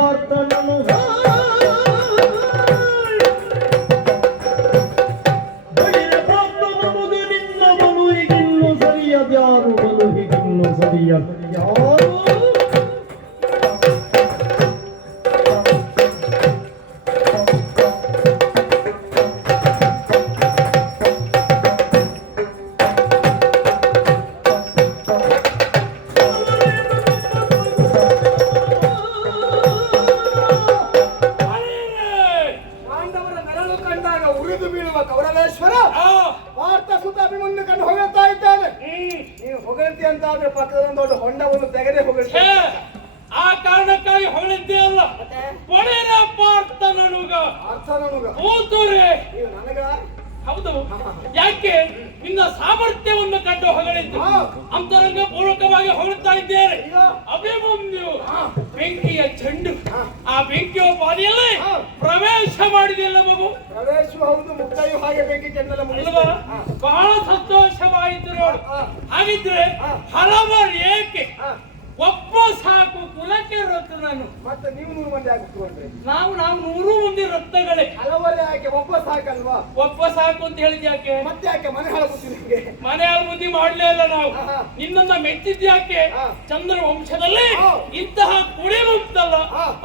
ಪಾರ್ಥನನು ಬಳಿರ ಪಾರ್ಥನ ಮಗ ನಿನ್ನ ಬಲು ಹೀಗಿನ್ನು ಸರಿಯದ್ಯಾರು ಬಲು ಹೀಗಿನ್ನು ಸರಿಯದ್ಯಾರು ಪಾಂಡವರ ನೆರಳು ಕಂಡಾಗ ಉರಿದು ಬೀಳುವ ಕೌರವೇಶ್ವರ ಪಾರ್ಥ ಸುತ ಅಭಿಮನ್ಯು ಕಂಡು ಹೊಗಳ್ತಾ ಇದ್ದಾನೆ. ನೀನು ಹೊಗಳ್ತಿ ಅಂತ ಆದ್ರೆ ಪಕ್ಕದೊಂದು ದೊಡ್ಡ ಹೊಂಡವನ್ನು ತೆಗೆದೇ ಹೊಗಳ್ತಿ. ಆ ಕಾರಣಕ್ಕಾಗಿ ಹೊಗಳಿದ್ದೇ ಅಲ್ಲ ಪಡೆದ ಪಾರ್ಥ ನನಗ ಅರ್ಥ ನಮಗ ಕೂತುರೆ ನೀವು ನನಗ ಹೌದು ಯಾಕೆ ನಿನ್ನ ಸಾಮರ್ಥ್ಯವನ್ನು ಕಂಡು ಹೊಗಳಿದ್ದು ಅಂತರಂಗ ಪೂರ್ವಕವಾಗಿ ಹೊಗಳ್ತಾ ಇದ್ದೇನೆ. ಅಭಿಮನ್ಯು ಬೆಂಕಿಯ ಚೆಂಡು ಆ ಬೆಂಕಿಯ ಪಾದಿಯಲ್ಲಿ ಪ್ರವೇಶ ಮಾಡಿದೆಯಲ್ಲ ಮಗು. ಪ್ರವೇಶ ಹೌದು, ಮುಕ್ತಾಯು ಹಾಗೆ ಬೆಂಕಿ ಚೆಂಡಲ ಅಲ್ವಾ ಬಹಳ ಸಂತೋಷವಾಯಿತು ನೋಡು. ಹಾಗಿದ್ರೆ ಹಲವಾರು ಏಕೆ ಒಬ್ಬ ಸಾಕು ಕುಲಕ್ಕೆ ರಕ್ತ ನಾನು ಮತ್ತೆ ನೀವು 100 ಮಂದಿ ಆಗಿಟ್ಕೊಂಡ್ರಿ. ನಾವು 100 ಮಂದಿ ರಕ್ತಗಳೇ ಹಲವರೇ ಯಾಕೆ ಒಬ್ಬ ಸಾಕಲ್ವಾ? ಒಬ್ಬ ಸಾಕು ಅಂತ ಹೇಳಿದ್ ಯಾಕೆ ಮತ್ತೆ ಯಾಕೆ ಮನೆ ಹಾಳಾಗುತ್ತಿ ನಿಮಗೆ? ಮನೆ ಬುದ್ಧಿ ಮಾಡ್ಲೇ ಇಲ್ಲ ನಾವು. ನಿನ್ನನ್ನ ಮೆಚ್ಚಿದ್ ಯಾಕೆ ಚಂದ್ರ ವಂಶದಲ್ಲಿ ಇಂತಹ ಕುಡಿ ಬಂತಲ್ಲ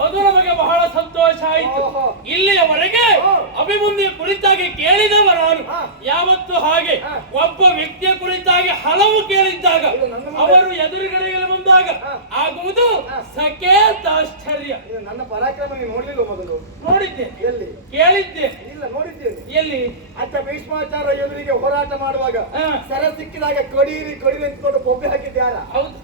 ಅದು ನಮಗೆ ಬಹಳ ಸಂತೋಷ ಆಯಿತು. ಇಲ್ಲಿಯವರೆಗೆ ಅಭಿಮನ್ಯು ಕುರಿತಾಗಿ ಕೇಳಿದವ ನಾನು ಯಾವತ್ತು ಹಾಗೆ ಒಬ್ಬ ವ್ಯಕ್ತಿಯ ಕುರಿತಾಗಿ ಹಲವು ಕೇಳಿದ್ದಾಗ ಅವರು ಎದುರುಗಡೆಗೆ ಬಂದಾಗ ಆಗುವುದು ಸಕೇತ ಆಶ್ಚರ್ಯ. ಇದು ನನ್ನ ಪರಾಕ್ರಮ ನೀವು ನೋಡ್ಲಿಲ್ಲ ಮೊದಲು? ನೋಡಿದ್ದೆ, ಎಲ್ಲಿ? ಕೇಳಿದ್ದೆ. ಇಲ್ಲ ನೋಡಿದ್ದೇನೆ. ಎಲ್ಲಿ? ಅತ್ತ ಭೀಷ್ಮಾಚಾರ್ಯ ಎದುರಿಗೆ ಹೋರಾಟ ಮಾಡುವಾಗ ಸರ ಸಿಕ್ಕಿದಾಗ ಕಡೀರಿ ಕಡೀರಿ ಅಂತ್ಕೊಂಡು ಬೊಬ್ಬೆ ಹಾಕಿದ್ಯಾರ? ಹೌದು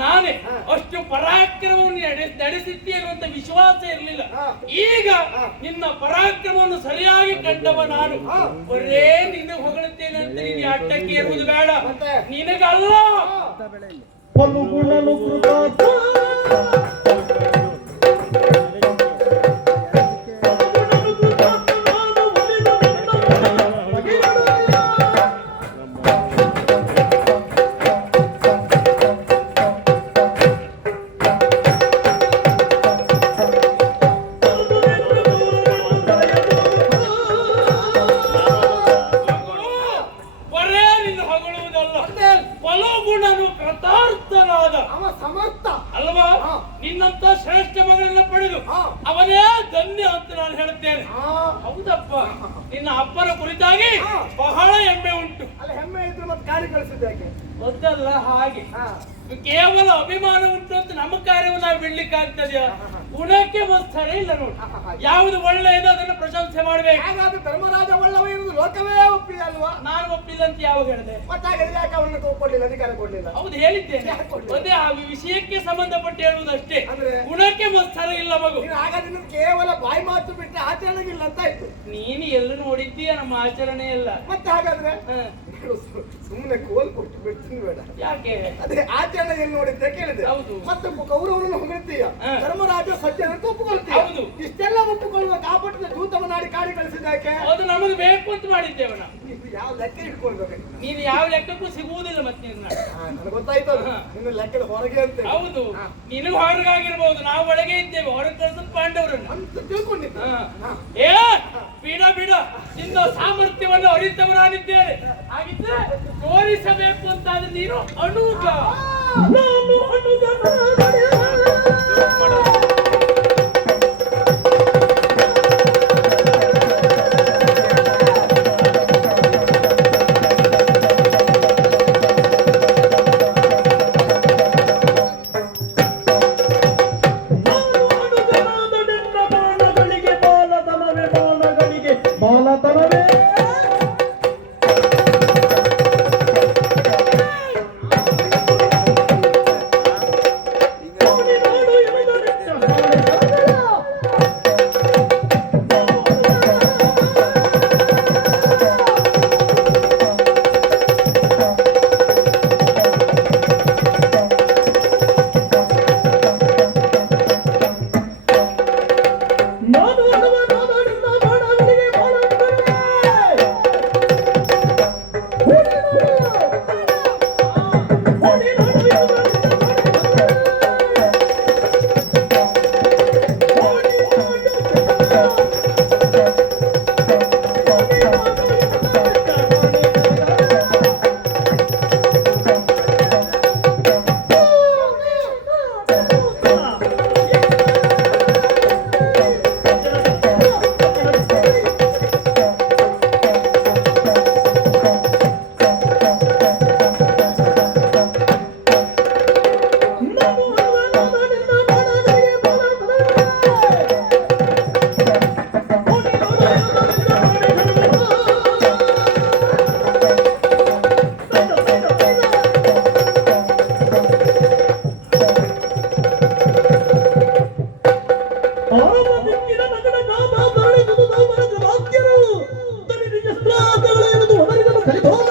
ನಾನೇ ಅಷ್ಟು ಪರಾಕ್ರಮವನ್ನು ನಡೆಸಿದ್ದೆ ಅನ್ನುವಂತ ವಿಶ್ವಾಸ ಇರಲಿಲ್ಲ. ಈಗ ನಿನ್ನ ಪರಾಕ್ರಮವನ್ನು ಸರಿಯಾಗಿ ಕಂಡವ ನಾನು. ಬರೇ ನಿನ್ನ ಹೊಗಳುತ್ತೇನೆ ಅಂತ ನೀನು ಅಡ್ಡಕ್ಕೆ ಇರುವುದು ಬೇಡ. ನಿನಗಲ್ಲ ಫಲಗುಣನು ಕೃತಾರ್ಥ ಬರೇ ನಿನ್ನ ಹೊಗಳುವುದಲ್ಲ, ಫಲಗುಣನು ಕೃತಾರ್ಥನಾದ ಅವ ಸಮರ್ಥ ಅಲ್ವಾ? ನಿನ್ನಂತ ಶ್ರೇಷ್ಠ ಮಗನನ್ನ ಪಡೆದು ಅವನೇ ಧನ್ಯ ಅಂತ ನಾನು ಹೇಳುತ್ತೇನೆ. ಹೌದಪ್ಪ, ನಿನ್ನ ಅಪ್ಪನ ಕುರಿತಾಗಿ ಬಹಳ ಹೆಮ್ಮೆ ಉಂಟು. ಅಲ್ಲ ಹೆಮ್ಮೆ ಇದ್ರೆ ಮತ್ತೆ ಕಾರ್ಯ ಕಳಿಸಿದ್ದೆ ಯಾಕೆ? ಗೊತ್ತಲ್ಲ ಹಾಗೆ ಕೇವಲ ಅಭಿಮಾನ ಉಂಟು ಅಂತ ನಮ್ಮ ಕಾರ್ಯವನ್ನು ನಾವು ಬಿಡ್ಲಿಕ್ಕೆ ಆಗ್ತದ್ಯಾ? ಗುಣಕ್ಕೆ ಮತ್ಸರ ಇಲ್ಲ ನೋಡಿ. ಯಾವುದು ಒಳ್ಳೆಯದು ಅದನ್ನು ಪ್ರಶಂಸೆ ಮಾಡ್ಬೇಕು. ಹಾಗಾದ್ರೆ ಧರ್ಮರಾಜ ಒಳ್ಳವ ಇರುವುದು ಲೋಕವೇ ಒಪ್ಪಿದೆ ಅಲ್ವಾ? ನಾನು ಒಪ್ಪಿಲ್ಲ ಅಂತ ಯಾವಾಗ ಹೇಳಿದೆ? ಮತ್ತೆ ಹಾಗಾದ್ರೆ ಯಾಕೆ ಅವರನ್ನು ಕೊಡ್ಲಿಲ್ಲ, ಅಧಿಕಾರ ಕೊಡ್ಲಿಲ್ಲ? ಹೌದು ಹೇಳಿದ್ದೇನೆ. ಅದೇ ಆ ವಿಷಯಕ್ಕೆ ಸಂಬಂಧಪಟ್ಟು ಹೇಳುವುದಷ್ಟೇ. ಅಂದ್ರೆ ಗುಣಕ್ಕೆ ಮತ್ಸರ ಇಲ್ಲ ಮಗು. ನೀನು ಹಾಗಾದ್ರೆ ನಿಮ್ಗೆ ಕೇವಲ ಬಾಯಿ ಮಾತು ಬಿಟ್ಟರೆ ಆಚರಣೆ ಇಲ್ಲ ಅಂತ ಆಯ್ತು. ನೀನು ಎಲ್ಲ ನೋಡಿದ್ದೀಯ ನಮ್ಮ ಆಚರಣೆ ಎಲ್ಲ. ಮತ್ತೆ ಹಾಗಾದ್ರೆ ಸುಮ್ಮನೆ ಕೋಲ್ ಕೊಟ್ಟು ಬಿಡ್ತೀನಿ ಬೇಡ. ಯಾಕೆ? ಅದೇ ಆಚರಣೆ ಎಲ್ಲಿ ನೋಡಿದ್ದೆ ಕೇಳಿದೆ. ಹೌದು. ಮತ್ತೆ ಕೌರವರನ್ನು ಹೊಗಳ್ತೀಯ, ಧರ್ಮರಾಜ ಸಜ್ಜನ ಒಪ್ಪುಕೊಳ್ತೀಯ. ಹೌದು. ಇಷ್ಟೆಲ್ಲ ಒಪ್ಪುಕೊಳ್ಳುವ ಕಾಪಟ್ಟದ ದೂತವನ್ನಾಡಿ ಕಾಡಿ ಕಳಿಸಿದಾಕೆ ಅದು ನಮಗೆ ಬೇಕು ಅಂತ ಮಾಡಿದ್ದೇವೆ ನಾವು. ನೀವು ಯಾವ ಲೆಕ್ಕ ಇಟ್ಕೊಳ್ಬೇಕು? ನೀನು ಯಾವ ಲೆಕ್ಕಕ್ಕೂ ಸಿಗುವುದಿಲ್ಲ ಮತ್ತೆ ನಿನ್ನ. ನನಗೆ ಗೊತ್ತಾಯ್ತು ಅದು. ನಿನ್ನ ಲೆಕ್ಕದ ಹೊರಗೆ ಅಂತ ಹೌದು, ನಿನಗೆ ಹೊರಗಾಗಿರ್ಬೋದು, ನಾವು ಒಳಗೆ ಇದ್ದೇವೆ. ಹೊರಗೆ ಕಳ್ಸದ್ ಪಾಂಡವರನ್ನ ಅಂತ ತಿಳ್ಕೊಂಡಿದ್ದ. ಏ ಬಿಡ ಬಿಡ, ನಿನ್ನ ಸಾಮರ್ಥ್ಯವನ್ನು ಅರಿತವ ನಾನಿದ್ದೇನೆ. ಹಾಗಿದ್ರೆ ತೋರಿಸಬೇಕು ಅಂತಾದ್ರೆ ನೀನು ಅನುಗ. ನಾನು ಅನುಗನ ಬಾಲತನವೇ ಆರವ ದಿಕ್ಕಿನ ನಗರ ನಾಮ ಧರಣಿದುದು ನಾಮರದ ವಾಕ್ಯರು ತನಿ ನಿಜ ಸ್ತ್ರಾತಗಳೆಂದು ಹೊರಗಿನ ಕಲಿತೋಣ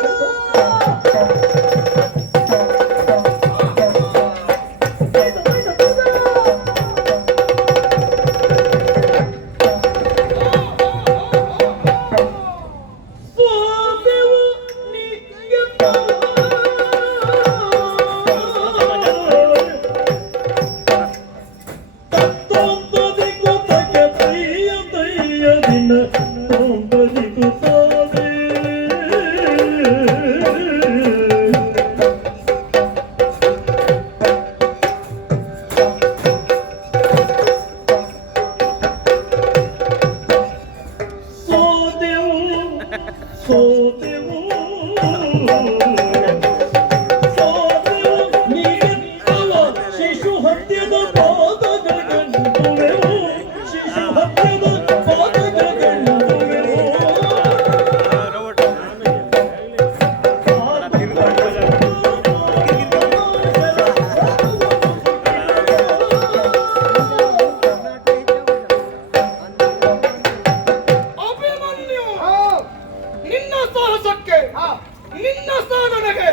ನಿನ್ನ ಸಾಧನೆಗೆ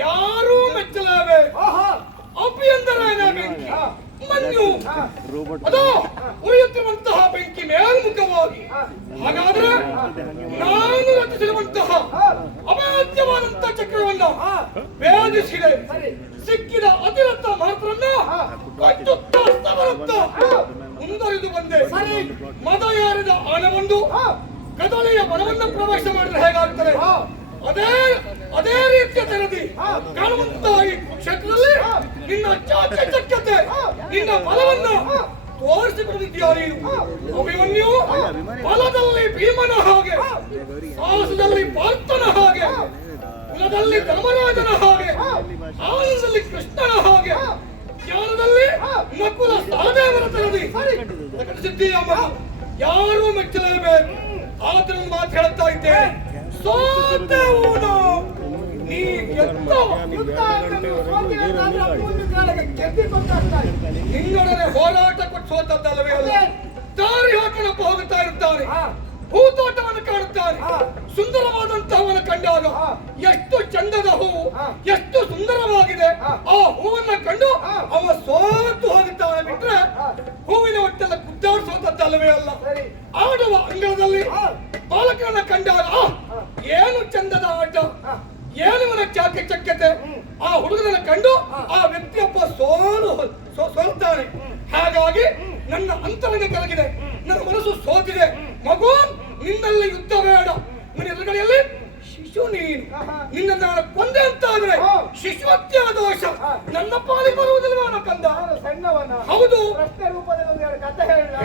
ಯಾರೂ ಮೆಚ್ಚಲೇಬೇಕು. ಅಭ್ಯಂತರನ ಬೆಂಕಿ ಮಂಜು ಅದು ಉರಿಯುತ್ತಿರುವಂತಹ ಬೆಂಕಿ ಮೇಲ್ಮುಖವಾಗಿ, ಹಾಗಾದ್ರೆ ನಾನು ರಚಿಸಿರುವಂತಹ ಅಭೇದ್ಯವಾದಂತಹ ಚಕ್ರವನ್ನು ಭೇದಿಸಿದೆ. ಸಿಕ್ಕಿದ ಅತಿರಥ ಮಾತ್ರನ್ನ ಕಚ್ಚುತ್ತಾ ಸ್ತವರುತ್ತಾ ಮುಂದರಿದು ಬಂದೆ. ಮದ ಏರಿದ ಆನೆ ಬಂದು ಕದಳಿಯ ವನವನ್ನು ಪ್ರವೇಶ ಮಾಡಿದ್ರೆ ಹೇಗಾಗ್ತದೆ, ಅದೇ ರೀತಿಯ ತೆರದಿ ಕಾಣುವಂತಹ ಈ ಕ್ಷೇತ್ರದಲ್ಲಿ ನಿನ್ನ ಚಾಕಚಕ್ಯತೆ, ನಿನ್ನ ಬಲವನ್ನು ತೋರಿಸಿಕೊಡುತ್ತಿದ್ದೀಯ ನೀನು. ಅಭಿಮನ್ಯು ಬಲದಲ್ಲಿ ಭೀಮನ ಹಾಗೆ, ಸಾಹಸದಲ್ಲಿ ಪಾರ್ಥನ ಹಾಗೆ, ಕುಲದಲ್ಲಿ ಧರ್ಮರಾಜನ ಹಾಗೆ, ಆನಂದದಲ್ಲಿ ಕೃಷ್ಣನ ಹಾಗೆ, ಜ್ಞಾನದಲ್ಲಿ ನಕುಲ ಸಹದೇವರ ತೆರದಿ ಪ್ರಕಟಿಸಿದ್ದೀಯಮ್ಮ. ಯಾರೂ ಮೆಚ್ಚಲೇಬೇಕು. ಆತನ ಮಾತು ಹೇಳುತ್ತಾ ಇದ್ದೇನೆ, ಸೋತೆವು ನಾವು, ನೀ ಗೆದ್ದವ. ನಿನ್ನೊಡನೆ ಹೋರಾಟ ಕೊಟ್ಟು ಸೋತದ್ದಲ್ಲವೇ ಅಲ್ಲ, ದಾರಿ ಹಾಕಣಪ್ಪ ಹೋಗುತ್ತಾ ಇರುತ್ತಾನೆ, ಹೂತೋಟವನ್ನು ಕಾಣುತ್ತಾನೆ. ಸುಂದರವಾದಂತಹವನ್ನು ಕಂಡಾಗ ಎಷ್ಟು ಚಂದದ ಹೂವು, ಎಷ್ಟು ಸುಂದರವಾಗಿದೆ, ಆ ಹೂವನ್ನ ಕಂಡು ಅವ ಸೋತು ಹೋಗುತ್ತಾನೆ. ಬಿಟ್ರೆ ಹೂವಿನ ಒಟ್ಟೆಲ್ಲ ಕುದ್ದಾಡಿಸೋದಲ್ಲವೇ ಅಲ್ಲ. ಆಡುವ ಅಂಗಳದಲ್ಲಿ ಬಾಲಕರನ್ನ ಕಂಡಾಗ ಏನು ಚಂದದ ಆಟ, ಏನುವನ ಚಾಕಚಕ್ಯತೆ, ಆ ಹುಡುಗನನ್ನ ಕಂಡು ಆ ವ್ಯಕ್ತಿಯೊಬ್ಬ ಸೋಲ್ತಾನೆ. ಹಾಗಾಗಿ ನನ್ನ ಅಂತರಂಗ ಕರಗಿದೆ, ನನ್ನ ಮನಸ್ಸು ಸೋತಿದೆ. ಮಗು, ನಿನ್ನಲ್ಲಿ ಯುದ್ಧ ಬೇಡ. ನಿನ್ನ ಎದುರುಗಡೆಯಲ್ಲಿ ಶಿಶು ನೀನು. ನಿನ್ನ ನಾನು ಕೊಂದೆ ಅಂತಾದ್ರೆ ಶಿಶುಹತ್ಯೆ ದೋಷ ನನ್ನ ಪಾಲಿಗೆ ಬರುವುದಿಲ್ವ ಕಂದ? ಹೌದು,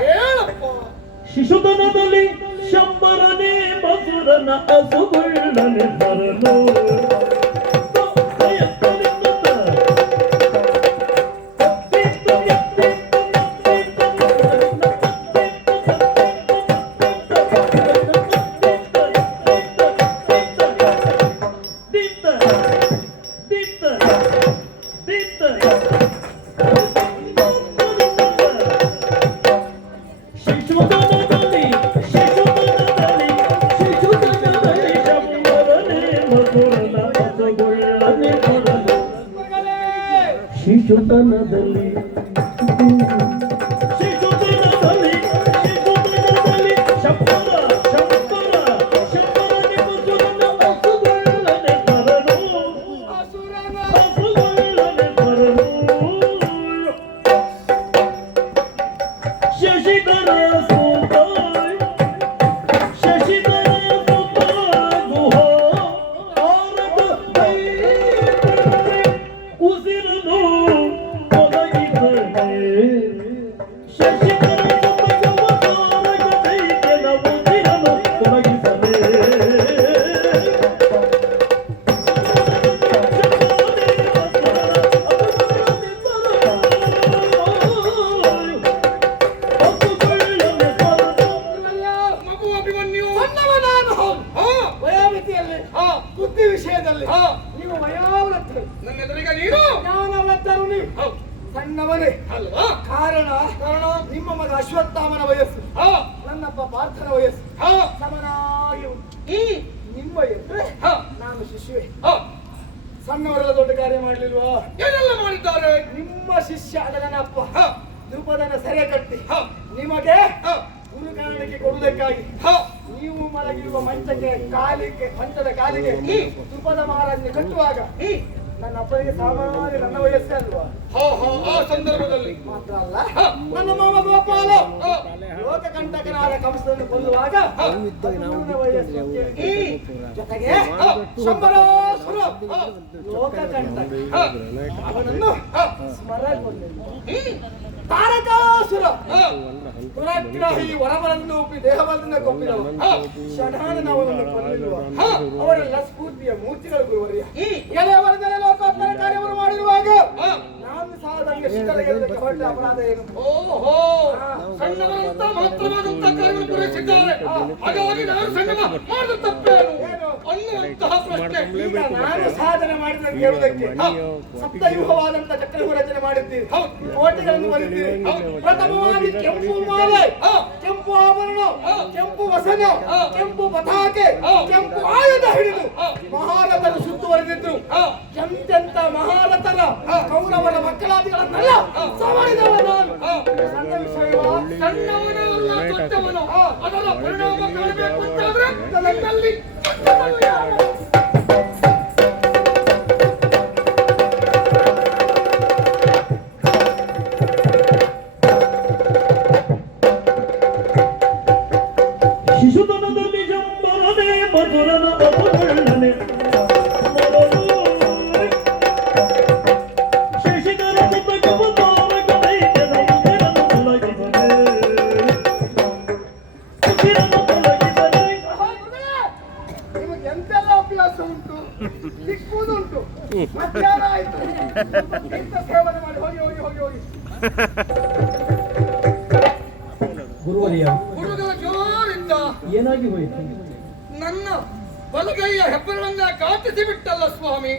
ಹೇಳಪ್ಪ. ಶಿಶುತನದಲ್ಲಿ ಶಂಬರನೇ ಮಧುರನ ಅಸುಗುಳ್ಳನೆ ಬರಲು ಶಿಶುತನದಲ್ಲಿ ಮಗ ಅಶ್ವತ್ಥಾಮನ ವಯಸ್ಸು, ಹಾ ನನ್ನಪ್ಪ ಪಾರ್ಥನ ವಯಸ್ಸು ಹಾ ಸಮನಾಗಿ ಉಂಟು. ಹ್ಮ್ ನಿಮ್ಮ ಎಂದ್ರೆ ಹಾ ನಾನು ಶಿಷ್ಯವೇ. ಹಾ ಸಣ್ಣವರೆಲ್ಲ ದೊಡ್ಡ ಕಾರ್ಯ ಮಾಡ್ಲಿಲ್ವಾ? ಏನೆಲ್ಲ ಮಾಡಿದ್ದಾರೆ? ನಿಮ್ಮ ಶಿಷ್ಯ ಆದ ನನ್ನ ಅಪ್ಪ ಹಾ ದ್ರುಪದನ ಸೆರೆ ಕಟ್ಟಿ ಹಾ ನಿಮಗೆ ಹಾ ಗುರು ಕಾರಣಕ್ಕೆ ಕೊಡುವುದಕ್ಕಾಗಿ ಹಾ ನೀವು ಮಲಗಿರುವ ಮಂಚದ ಕಾಲಿಗೆ ದ್ರುಪದ ಮಹಾರಾಜನ ಕಟ್ಟುವಾಗ ನನ್ನ ಅಪ್ಪನಿಗೆ ಸಾಮಾನ್ಯ ನನ್ನ ವಯಸ್ಸೇ ಅಲ್ವಾ? ಹಾ ಹಾ ಆ ಸಂದರ್ಭದಲ್ಲಿ ಮಾತ್ರ ಅಲ್ಲ, ನನ್ನ ಮಾಮ ಗೋಪಾಲ ಲೋಕಕಂಟಕನಾದ ಕಂಸನನ್ನು ಕೊಲ್ಲುವಾಗ ಅರ್ಜುನನ ವಯಸ್ಸು ಜೊತೆಗೆ ಶಂಬರಾಸುರ ಲೋಕಕಂಟಕ ಅವನನ್ನು ಸ್ಮರಗೊಂಡಿಲ್ಲ. ತಾರಕಾಸುರ ದುರಗ್ರಹಿ ವರವರನ್ನು ಒಪ್ಪಿ ದೇಹವನ್ನು ಕೊಪ್ಪಿದವ ಷಡಾನನವನನ್ನು ಕೊಲ್ಲಿರುವ ಅವರೆಲ್ಲ ಸ್ಫೂರ್ತಿಯ ಮೂರ್ತಿಗಳು ಗುರುವರಿಯ. ಎಲೆಯವರೆದರೆ ಲೋಕೋತ್ತರ ಕಾರ್ಯವನ್ನು ಮಾಡಿರುವಾಗ ನಾನು ಸಾಧನೆಗೆ ಶಿಖರಕ್ಕೆ ಹೊರಟ ಅಪರಾಧ ಏನು? ಓಹೋ ಸಣ್ಣವರಂತ ಮಾತ್ರವಾದಂತಹ ಕಾರ್ಯವನ್ನು ಪೂರೈಸಿದ್ದಾರೆ, ಹಾಗಾಗಿ ನಾನು ಸಣ್ಣ ಮಾಡಿದ ತಪ್ಪೇನು ಅನ್ನುವಂತಹ ಪ್ರಶ್ನೆ. ಈಗ ನಾನು ಸಾಧನೆ ಮಾಡಿದ ಕೇಳುವುದಕ್ಕೆ ಸಪ್ತಯುಗವಾದಂತ ಚಕ್ರವು ರಚನೆ ಮಾಡಿದ್ದೀರಿ, ಕೋಟೆಗಳನ್ನು ಬರೆದಿದ್ದೀರಿ. ಪ್ರಥಮವಾಗಿ ಕೆಂಪು ಮಾಲೆ, ಕೆಂಪು ಆಭರಣ, ಕೆಂಪು ವಸನ, ಕೆಂಪು ಪತಾಕೆ, ಕೆಂಪು ಆಯುಧ ಹಿಡಿದು ಮಹಾರಥರು ಸುತ್ತುವರೆದಿದ್ರು. ಎಂತೆಂತ ಮಹಾರಥರ ಕೌರವರ ಮಕ್ಕಳಾದಿಗಳನ್ನೆಲ್ಲ ಸವರಿದವ ನಾನು. ಸಣ್ಣ ವಿಷಯವಾ? ಸಣ್ಣವನಲ್ಲ ದೊಡ್ಡವನು, ಅದರ ಪರಿಣಾಮ ಕಾಣಬೇಕು ಅಂತಾದ್ರೆ ನನ್ನಲ್ಲಿ ಶಿಶುತನದಲ್ಲಿ ಜಂಬರನೆ ಮಧುರನ ಅಪಕರ್ಣನೆ ಶಶಿಧರ ಸುತಕಪತಾರಕ ದೈತ್ಯದ ಉದಿರನು ತೊಲಗಿದರೆ ನಿಮಗೆ ಎಂತೆಲ್ಲ ಅಭ್ಯಾಸ ಉಂಟು, ಸಿಕ್ಕುವುದುಂಟು. ಮಧ್ಯಾಹ್ನ ಆಯ್ತು, ತೀರ್ಥ ಸೇವನೆ ಮಾಡಿ ಹೋಗಿ ಹೋಗಿ ಹೋಗಿ ಹೋಗಿ. ಗುರುವರಿಯ ಹುಡುಗ ಜೋರಿದ್ದ, ಏನಾಗಿ ಹೋಯಿತು? ನನ್ನ ಬಲಗೈಯ ಹೆಬ್ಬರನ್ನ ಕಾಟಿಸಿ ಬಿಟ್ಟಲ್ಲ ಸ್ವಾಮಿ.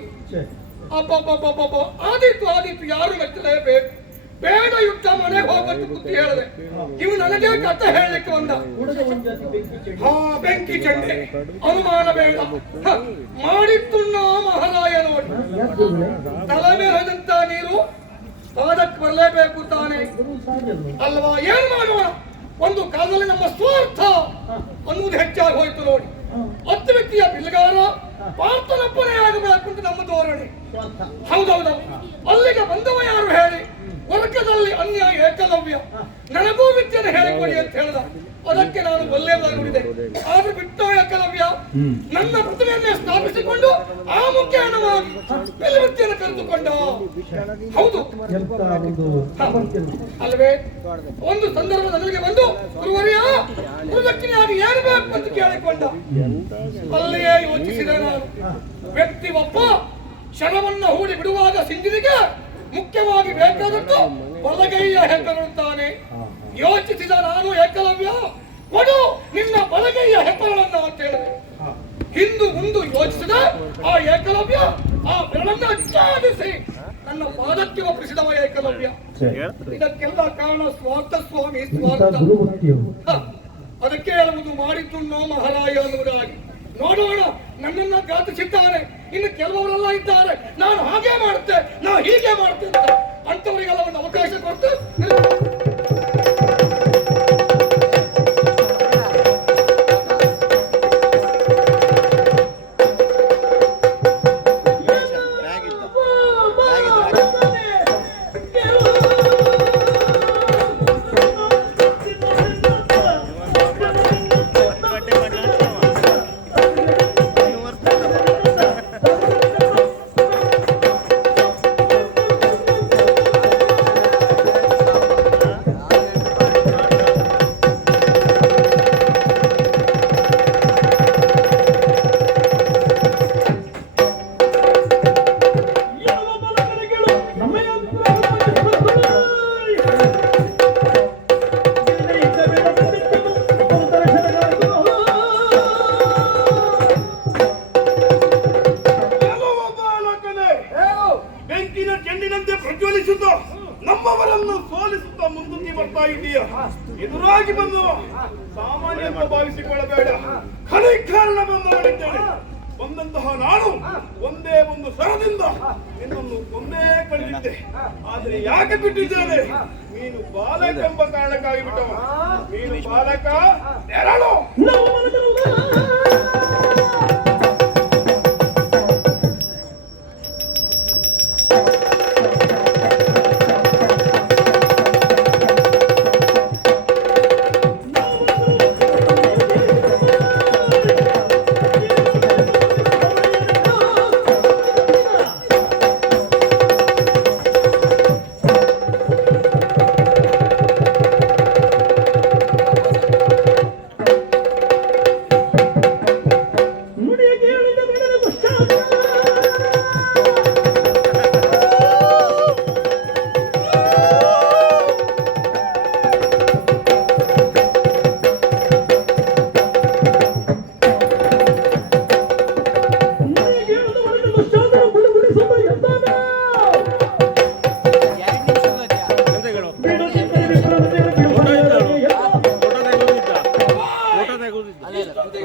ಅಬ್ಬಬ್ಬಬ್ಬಬ್ಬ ಆದೀತು ಆದೀತು, ಯಾರು ಮೆಚ್ಚಲೇಬೇಕು. ಬೇಡ ಯುದ್ಧ ಮನೆಗೆ ಹೋಗ್ಬೇಕು ಬುದ್ಧಿ ಹೇಳಿದೆ. ಇವು ನನಗೆ ಕಥೆ ಹೇಳಲಿಕ್ಕೆ ಬಂದ. ಹಾ ಬೆಂಕಿ ಚಂಡೆ, ಅನುಮಾನ ಬೇಡ. ಮಾಡಿತ್ತುಣ್ಣ ಮಹಾರಾಯ ನೋಡಿ, ತಲೆ ಮೇಲದಂತ ನೀರು ಪಾದಕ್ಕೆ ಬರಲೇಬೇಕು ತಾನೆ ಅಲ್ವಾ? ಏನ್ ಮಾಡೋಣ? ಒಂದು ಕಾಲದಲ್ಲಿ ನಮ್ಮ ಸ್ವಾರ್ಥ ಅನ್ನುವುದು ಹೆಚ್ಚಾಗಿ ಹೋಯ್ತು ನೋಡಿ. ಹತ್ತು ವ್ಯಕ್ತಿಯ ಬಿಲ್ಗಾರ ಪಾರ್ಥನಪ್ಪನೇ ಆಗಬೇಕು ಅಂತ ನಮ್ಮ ಧೋರಣೆ. ಹೌದೌದು, ಅಲ್ಲಿಗೆ ಬಂದವ ಯಾರು ಹೇಳಿ? ವರ್ಗದಲ್ಲಿ ಅನ್ಯಾಯ ಏಕಲವ್ಯ, ನನಗೂ ವಿದ್ಯೆಯನ್ನು ಹೇಳಿಕೊಡಿ ಅಂತ ಹೇಳಿದ. ಅದಕ್ಕೆ ನಾನು ಒಳ್ಳೆಯದಾಗಿ ನುಡಿದೆ. ಆದ್ರೆ ಬಿಟ್ಟ ಏಕಲವ್ಯ ನನ್ನ ಪ್ರತಿಮೆಯನ್ನೇ ಸ್ಥಾಪಿಸಿಕೊಂಡು ಆ ಮುಖ್ಯವಾಗಿ ವಿದ್ಯೆಯನ್ನು ಕರೆದುಕೊಂಡ. ಹೌದು ಅಲ್ವೇ? ಒಂದು ಸಂದರ್ಭದಲ್ಲಿ ಬಂದು ಗುರುವರಿಯ ಗುರುದಕ್ಷಿಣೆಯಾಗಿ ಏನು ಬೇಕು ಅಂತ ಕೇಳಿಕೊಂಡ. ಅಲ್ಲಿಯೇ ಯೋಚಿಸಿದೆ ನಾನು. ವ್ಯಕ್ತಿ ಒಬ್ಬ ಕ್ಷಣವನ್ನ ಹೂಡಿ ಬಿಡುವಾಗ ಸಿಂಧಿನಿಗೆ ಮುಖ್ಯವಾಗಿ ಬೇಕಾದದ್ದು ಬಲಗೈಯ ಹೆಬ್ಬೆರಳುತ್ತಾನೆ. ಯೋಚಿಸಿದ ನಾನು, ಏಕಲವ್ಯ ಕೊಡು ನಿನ್ನ ಬಲಗೈಯ ಹೆಬ್ಬೆರಳನ್ನ ಅಂತ ಹೇಳಿದೆ. ಹಿಂದು ಮುಂದು ಯೋಚಿಸಿದ ಆ ಏಕಲವ್ಯ ಆ ಬೆರಳನ್ನ ಚಾಲಿಸಿ ನನ್ನ ಪಾದಕ್ಕೆ ಒಪ್ಪಿಸಿದವ ಏಕಲವ್ಯ. ಇದಕ್ಕೆಲ್ಲ ಕಾರಣ ಸ್ವಾರ್ಥ ಸ್ವಾಮಿ, ಸ್ವಾರ್ಥ. ಅದಕ್ಕೆ ಹೇಳುವುದು ಮಾಡಿದ್ದುಣ್ಣೋ ಮಹಾರಾಯ ಅನ್ನುವುದಾಗಿ. ನೋಡೋಣ, ನನ್ನನ್ನ ಘಾತಿಸಿದ್ದಾರೆ, ಇನ್ನು ಕೆಲವರೆಲ್ಲ ಇದ್ದಾರೆ ನಾನು ಹಾಗೆ ಮಾಡುತ್ತೆ, ನಾವು ಹೀಗೆ ಮಾಡ್ತೇನೆ ಅಂತವರಿಗೆಲ್ಲ ಒಂದು ಅವಕಾಶ ಕೊಟ್ಟು ಎದುರಾಗಿ ಬಂದವ ಸಾಮಾನ್ಯ ಅಂತ ಭಾವಿಸಿಕೊಳ್ಳಬೇಡ. ಖನಿಕಾರಣ ಬಂದು ಮಾಡಿದ್ದೇನೆ. ಬಂದಂತಹ ನಾನು ಒಂದೇ ಒಂದು ಸರದಿಂದ ನಿನ್ನನ್ನು ಒಂದೇ ಕಳೆದಿದ್ದೆ. ಆದ್ರೆ ಯಾಕೆ ಬಿಟ್ಟಿದ್ದೇನೆ? ನೀನು ಬಾಲಕ ಎಂಬ ಕಾರಣಕ್ಕಾಗಿ ಬಿಟ್ಟವ. ನೀನು ಬಾಲಕ ನೆರಳು.